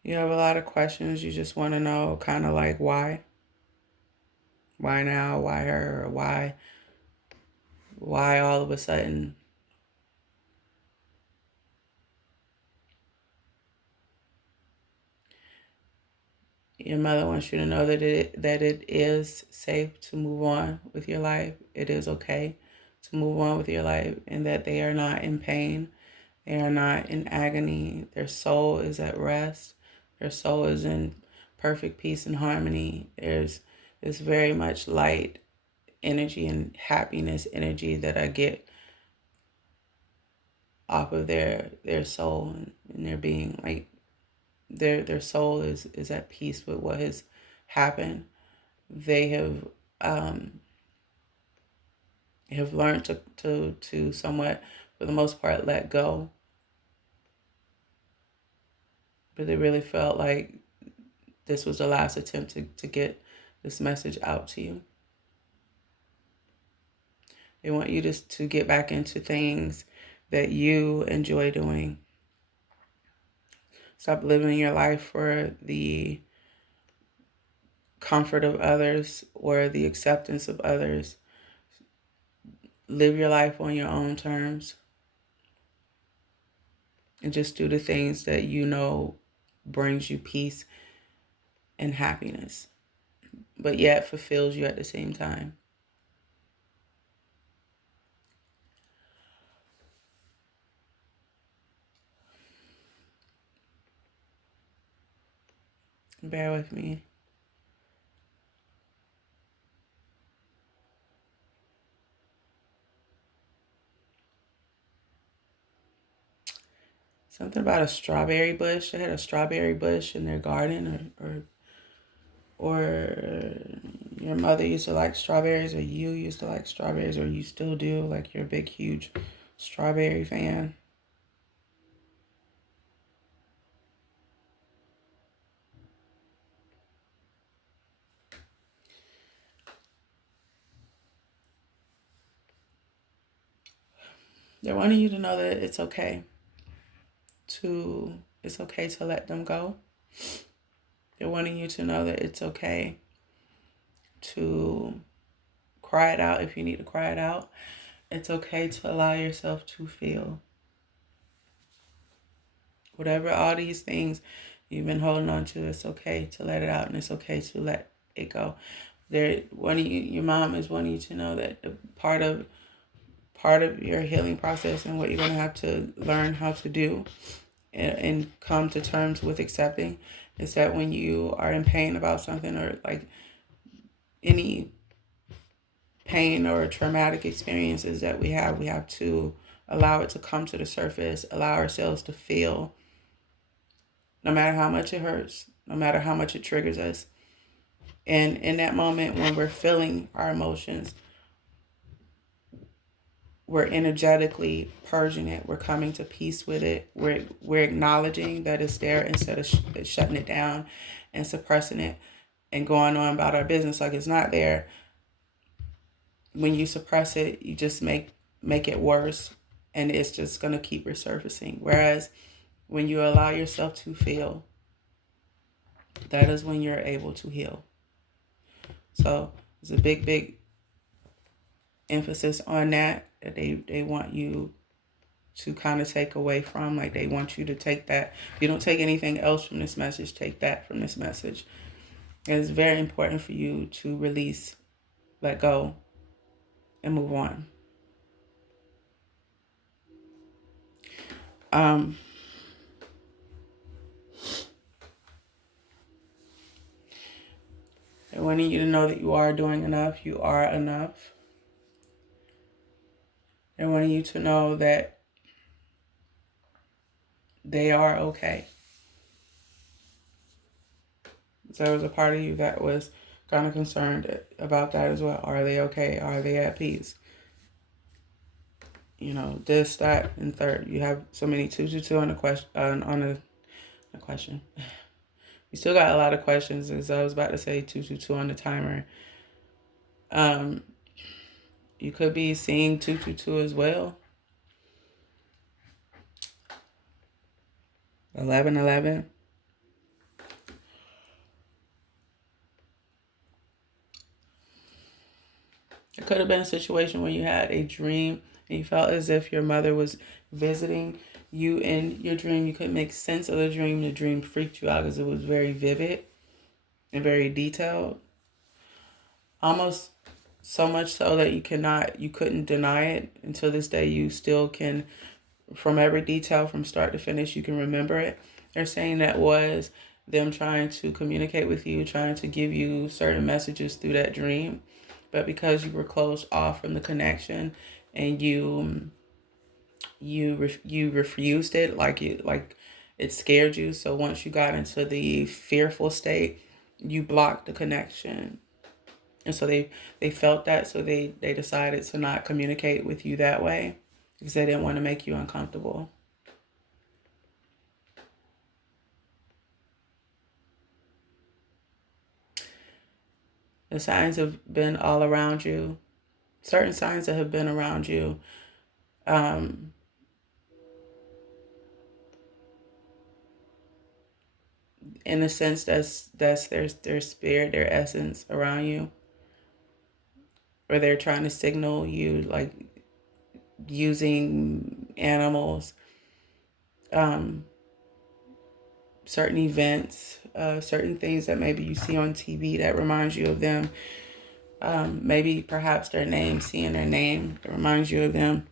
You have a lot of questions. You just want to know kind of like why. Why now? Why her? Or why all of a sudden? Your mother wants you to know that it is safe to move on with your life. It is okay to move on with your life, and that they are not in pain. They are not in agony. Their soul is at rest. Their soul is in perfect peace and harmony. There's this very much light energy and happiness energy that I get off of their soul and their being. Like their soul is at peace with what has happened. They um have learned to somewhat, for the most part, let go. But they really felt like this was the last attempt to get this message out to you. They want you to get back into things that you enjoy doing. Stop living your life for the comfort of others or the acceptance of others. Live your life on your own terms and just do the things that you know brings you peace and happiness, but yet fulfills you at the same time. Bear with me. Something about a strawberry bush. They had a strawberry bush in their garden, or your mother used to like strawberries, or you used to like strawberries, or you still do, like you're a big, huge strawberry fan. They're wanting you to know that it's okay to let them go. They're wanting you to know that it's okay to cry it out if you need to cry it out. It's okay to allow yourself to feel. Whatever all these things you've been holding on to, it's okay to let it out, and it's okay to let it go. Your mom is wanting you to know that part of your healing process and what you're going to have to learn how to do and come to terms with accepting is that when you are in pain about something, or like any pain or traumatic experiences that we have to allow it to come to the surface, allow ourselves to feel, no matter how much it hurts, no matter how much it triggers us. And in that moment when we're feeling our emotions, we're energetically purging it. We're coming to peace with it. We're acknowledging that it's there instead of shutting it down and suppressing it and going on about our business like it's not there. When you suppress it, you just make it worse, and it's just going to keep resurfacing. Whereas when you allow yourself to feel, that is when you're able to heal. So there's a big emphasis on that they want you to kind of take away from. Like, they want you to take that. If you don't take anything else from this message, take that from this message. It's very important for you to release, let go, and move on. They're wanting you to know that you are doing enough. You are enough. They're wanting you to know that they are okay. So there was a part of you that was kind of concerned about that as well. Are they okay? Are they at peace? You know, this, that, and third. You have so many 222 on the question. The question. You still got a lot of questions, as I was about to say 222 on the timer. You could be seeing 222 as well. 1111. It could have been a situation where you had a dream and you felt as if your mother was visiting you in your dream. You couldn't make sense of the dream. The dream freaked you out because it was very vivid and very detailed. Almost so much so that you couldn't deny it. Until this day, you still can, from every detail from start to finish, you can remember it. They're saying that was them trying to communicate with you, trying to give you certain messages through that dream. But because you were closed off from the connection and you refused it, like it scared you. So once you got into the fearful state, you blocked the connection. And so they felt that, so they decided to not communicate with you that way because they didn't want to make you uncomfortable. The signs have been all around you. Certain signs that have been around you. In a sense, that's their spirit, their essence around you. Or they're trying to signal you, like using animals, certain events, certain things that maybe you see on TV that reminds you of them. Maybe perhaps their name, seeing their name, that reminds you of them.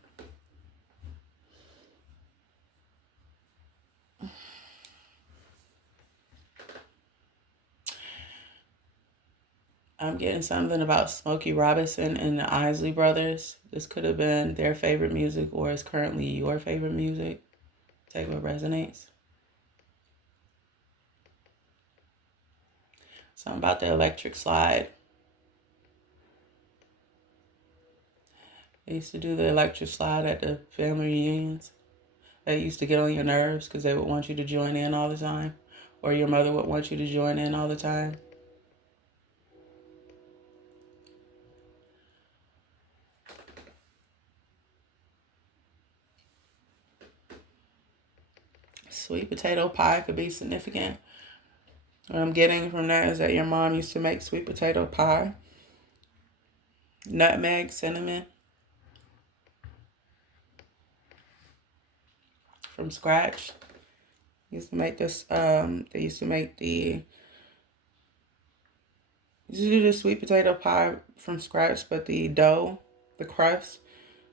I'm getting something about Smokey Robinson and the Isley Brothers. This could have been their favorite music, or is currently your favorite music. Take what resonates. Something about the electric slide. They used to do the electric slide at the family reunions. That used to get on your nerves because they would want you to join in all the time. Or your mother would want you to join in all the time. Sweet potato pie could be significant. What I'm getting from that is that your mom used to make sweet potato pie, nutmeg, cinnamon from scratch. Used to make this. They used to make the used to do the sweet potato pie from scratch, but the dough, the crust,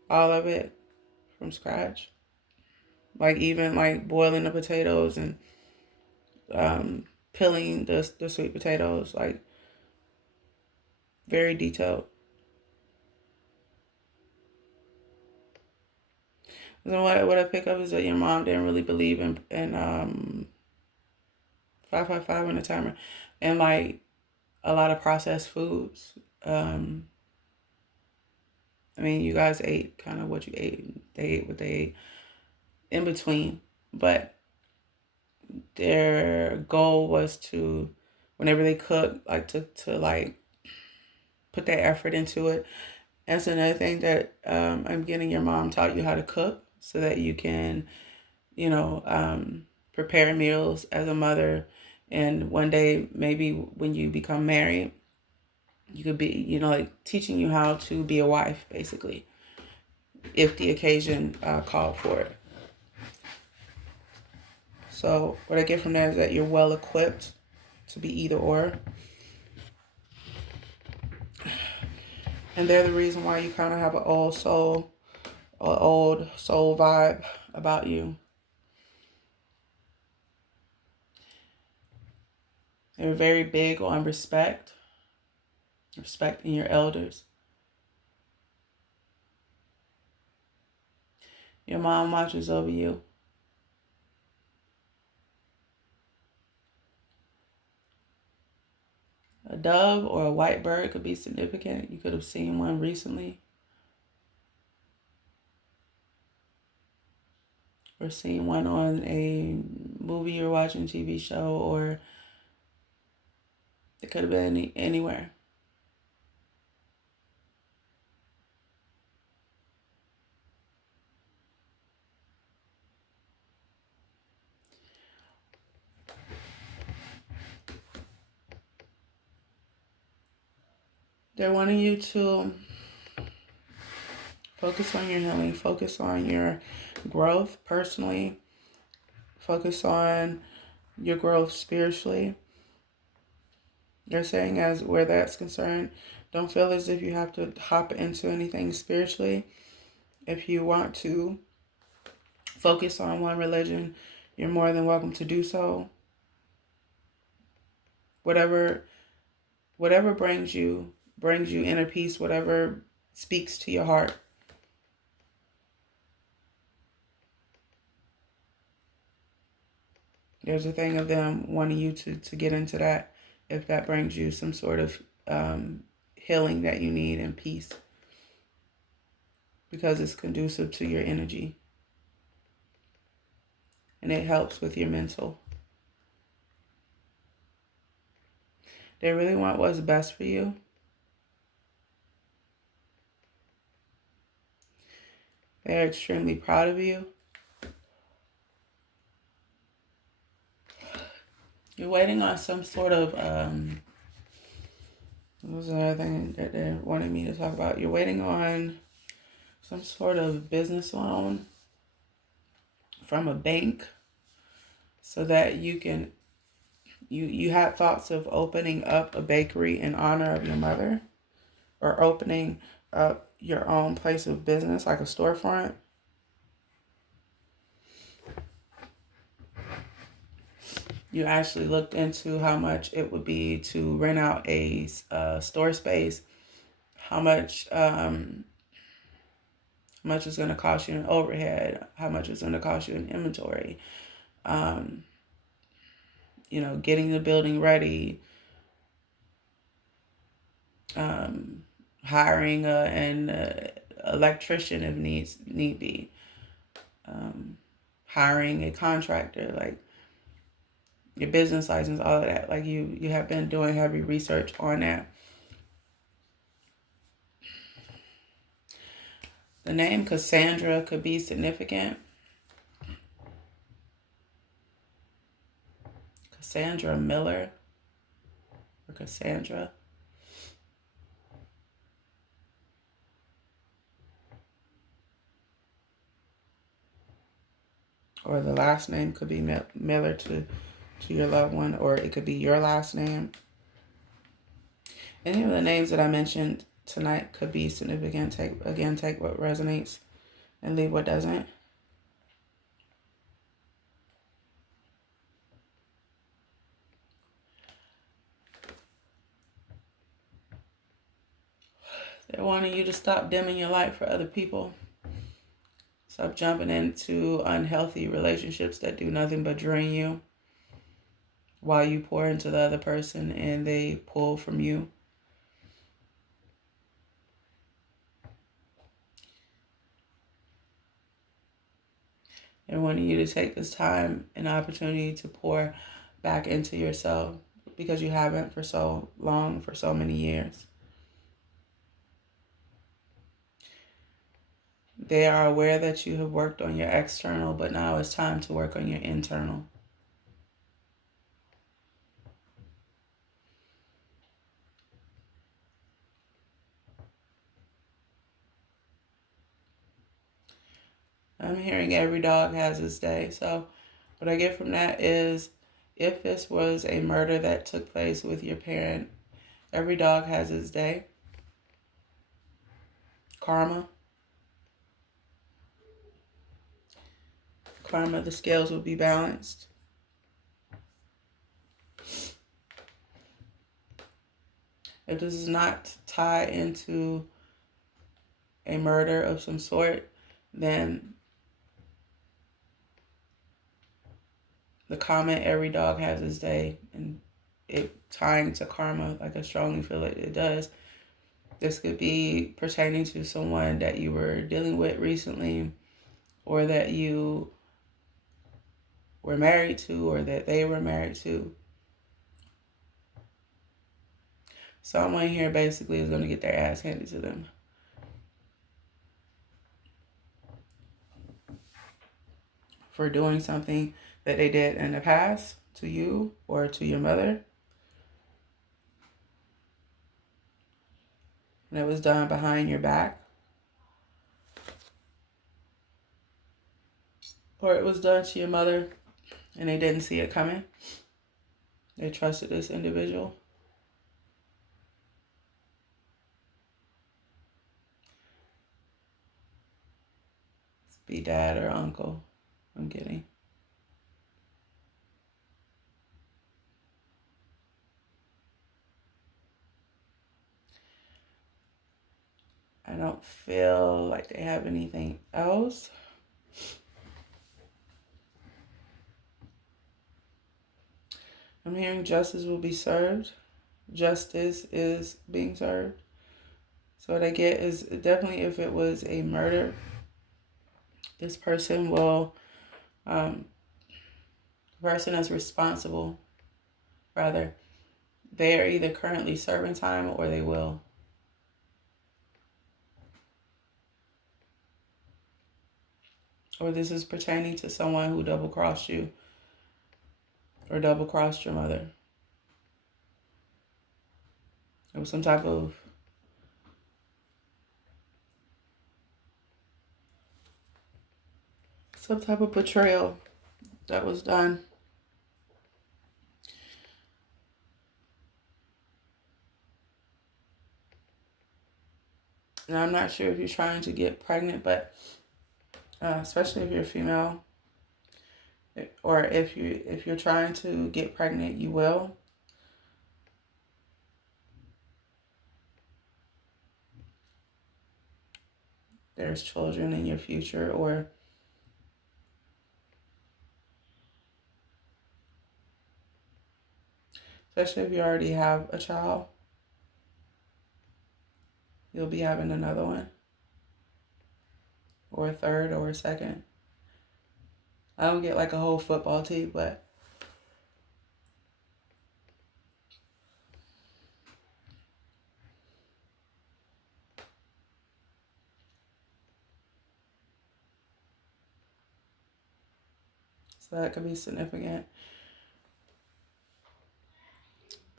all of it from scratch. Like even like boiling the potatoes and peeling the sweet potatoes, like very detailed. And what I pick up is that your mom didn't really believe in 555 on the timer, and like a lot of processed foods. Um, I mean, you guys ate kind of what you ate. They ate what they ate in between, but their goal was to, whenever they cook, like to like put that effort into it. That's another thing that I'm getting. Your mom taught you how to cook so that you can, you know, prepare meals as a mother. And one day, maybe when you become married, you could be, you know, like teaching you how to be a wife, basically, if the occasion called for it. So what I get from that is that you're well equipped to be either or. And they're the reason why you kind of have an old soul vibe about you. They're very big on respecting your elders. Your mom watches over you. A dove or a white bird could be significant. You could have seen one recently or seen one on a movie you're watching, TV show, or it could have been anywhere. They're wanting you to focus on your healing, focus on your growth personally, focus on your growth spiritually. They're saying, as where that's concerned, don't feel as if you have to hop into anything spiritually. If you want to focus on one religion, you're more than welcome to do so. Whatever brings you inner peace, whatever speaks to your heart. There's a thing of them wanting you to get into that if that brings you some sort of healing that you need and peace, because it's conducive to your energy and it helps with your mental. They really want what's best for you. They're extremely proud of you. You're waiting on some sort of, what was another thing that they wanted me to talk about? You're waiting on some sort of business loan from a bank so that you can, you had thoughts of opening up a bakery in honor of your mother, or opening up your own place of business, like a storefront. You actually looked into how much it would be to rent out a store space, how much it's going to cost you in overhead, how much it's going to cost you in inventory, getting the building ready, hiring an electrician if need be, hiring a contractor, like your business license, all of that. Like you have been doing heavy research on that. The name Cassandra could be significant. Cassandra Miller or Cassandra. Or the last name could be Miller to your loved one, or it could be your last name. Any of the names that I mentioned tonight could be significant. Take what resonates and leave what doesn't. They're wanting you to stop dimming your light for other people. Stop jumping into unhealthy relationships that do nothing but drain you while you pour into the other person and they pull from you. They're wanting you to take this time and opportunity to pour back into yourself because you haven't for so long, for so many years. They are aware that you have worked on your external, but now it's time to work on your internal. I'm hearing every dog has its day. So what I get from that is if this was a murder that took place with your parent, every dog has its day. Karma, the scales will be balanced. If this is not tied into a murder of some sort, then the comment every dog has its day and it tying to karma, like I strongly feel it does. This could be pertaining to someone that you were dealing with recently, or that you were married to, or that they were married to. Someone here basically is going to get their ass handed to them for doing something that they did in the past to you or to your mother. And it was done behind your back. Or it was done to your mother and they didn't see it coming. They trusted this individual. Be dad or uncle. I'm kidding. I don't feel like they have anything else. I'm hearing justice will be served. Justice is being served. So what I get is definitely if it was a murder, this person will, the person that's responsible, rather, they are either currently serving time or they will. Or this is pertaining to someone who double-crossed you or double-crossed your mother. It was some type of betrayal that was done. And I'm not sure if you're trying to get pregnant, but especially if you're a female, or if you're trying to get pregnant, you will. There's children in your future, or especially if you already have a child, you'll be having another one, or a third, or a second. I don't get like a whole football team, but so that could be significant.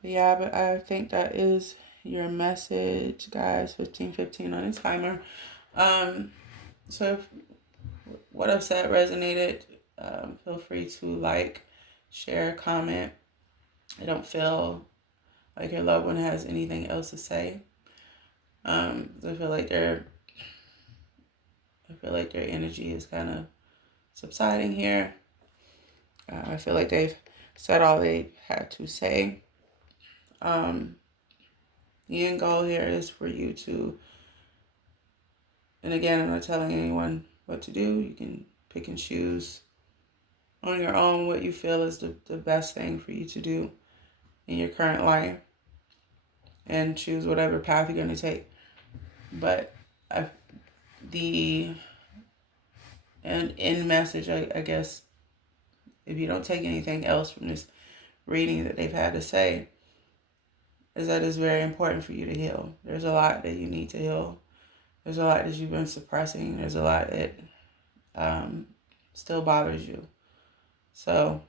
But yeah, but I think that is your message, guys. 15:15 on the timer. So if what I've said resonated, feel free to like, share, comment. I don't feel like your loved one has anything else to say. I feel like their energy is kind of subsiding here. I feel like they've said all they had to say. The end goal here is for you to, and again, I'm not telling anyone what to do. You can pick and choose on your own what you feel is the best thing for you to do in your current life, and choose whatever path you're going to take. But the end message, I guess, if you don't take anything else from this reading that they've had to say, is that it's very important for you to heal. There's a lot that you need to heal. There's a lot that you've been suppressing. There's a lot that still bothers you. So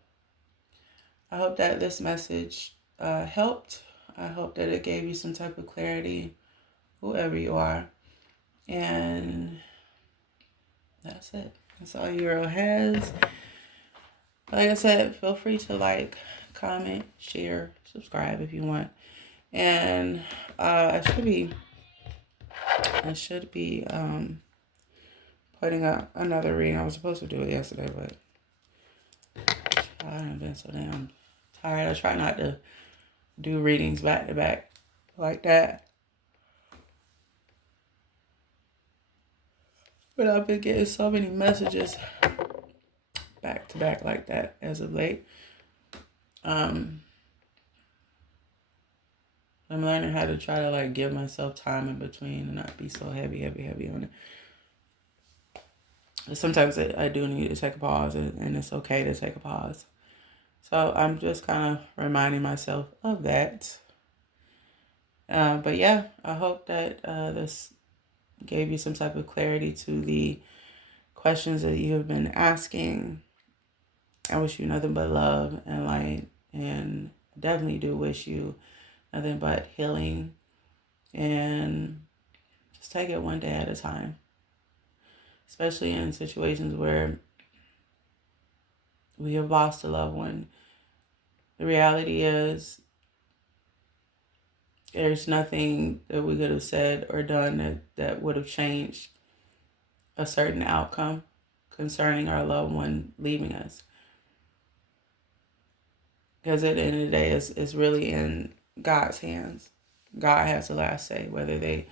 I hope that this message helped. I hope that it gave you some type of clarity, whoever you are. And that's it. That's all Euro has. Like I said, feel free to like, comment, share, subscribe if you want. And I should be putting up another reading. I was supposed to do it yesterday, but I haven't been so damn tired. I try not to do readings back to back like that. But I've been getting so many messages back to back like that as of late. I'm learning how to try to like give myself time in between and not be so heavy on it. Sometimes I do need to take a pause, and it's okay to take a pause. So I'm just kind of reminding myself of that. But yeah, I hope that this gave you some type of clarity to the questions that you have been asking. I wish you nothing but love and light, and definitely do wish you nothing but healing, and just take it one day at a time, especially in situations where we have lost a loved one. The reality is there's nothing that we could have said or done that would have changed a certain outcome concerning our loved one leaving us. Because at the end of the day, it's really in God's hands. God has the last say, whether we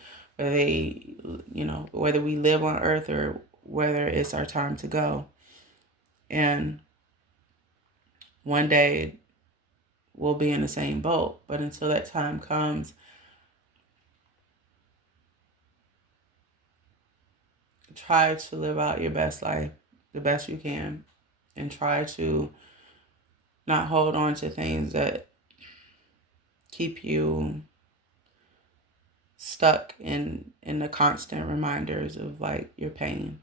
live on earth or whether it's our time to go. And one day we'll be in the same boat. But until that time comes, try to live out your best life the best you can, and try to not hold on to things that keep you stuck in the constant reminders of like your pain.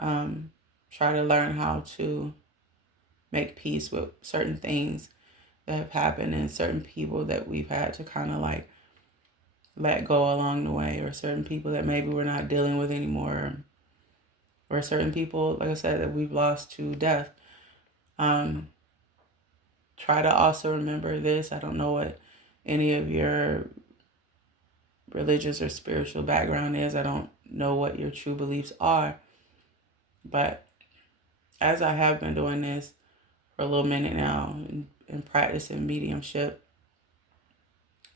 Try to learn how to make peace with certain things that have happened and certain people that we've had to kind of like let go along the way, or certain people that maybe we're not dealing with anymore, or certain people, like I said, that we've lost to death. Try to also remember this. I don't know what any of your religious or spiritual background is. I don't know what your true beliefs are. But as I have been doing this for a little minute now and practicing mediumship,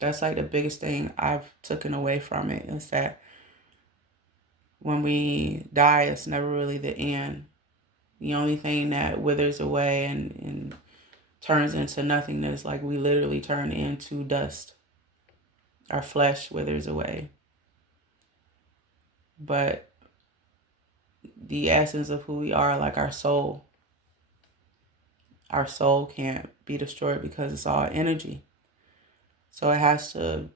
that's like the biggest thing I've taken away from it, is that when we die, it's never really the end. The only thing that withers away and turns into nothingness, like we literally turn into dust. Our flesh withers away. But the essence of who we are, like our soul can't be destroyed because it's all energy. So it has to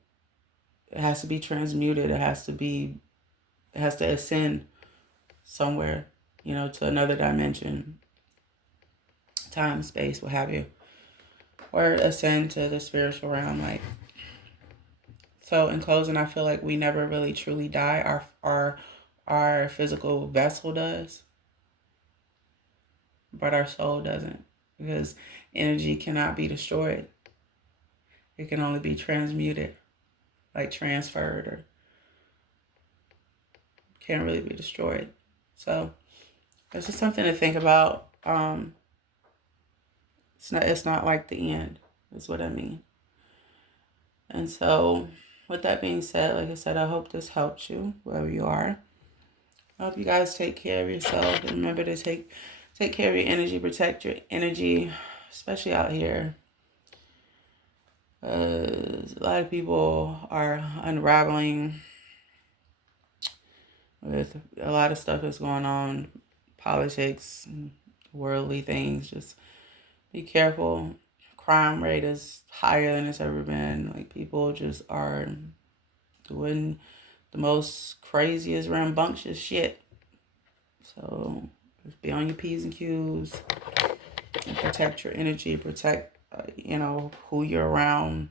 be transmuted. It has to ascend somewhere, to another dimension, time, space, what have you. or ascend to the spiritual realm. Like, so in closing, I feel like we never really truly die. Our physical vessel does, but our soul doesn't, because energy cannot be destroyed. It can only be transmuted, like transferred, or can't really be destroyed. So it's just something to think about. It's not like the end, is what I mean. And so with that being said, like I said, I hope this helped you wherever you are. I hope you guys take care of yourself, and remember to take care of your energy, protect your energy, especially out here. A lot of people are unraveling with a lot of stuff that's going on, politics, worldly things. Just be careful. Crime rate is higher than it's ever been. Like, people just are doing the most craziest, rambunctious shit. So just be on your P's and Q's and protect your energy, protect, who you're around,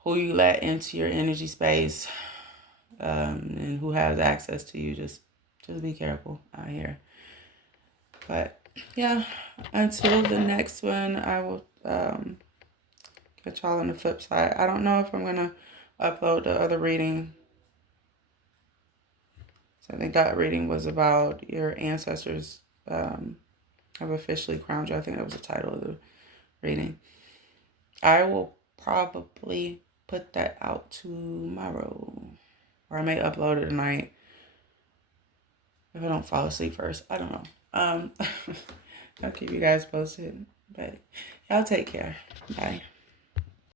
who you let into your energy space, and who has access to you. Just be careful out here. But yeah, until the next one, I will catch y'all on the flip side. I don't know if I'm gonna upload the other reading. So I think that reading was about your ancestors have officially crowned you. I think that was the title of the reading. I will probably put that out tomorrow, or I may upload it tonight if I don't fall asleep first. I don't know. I'll keep you guys posted. But y'all take care. Bye.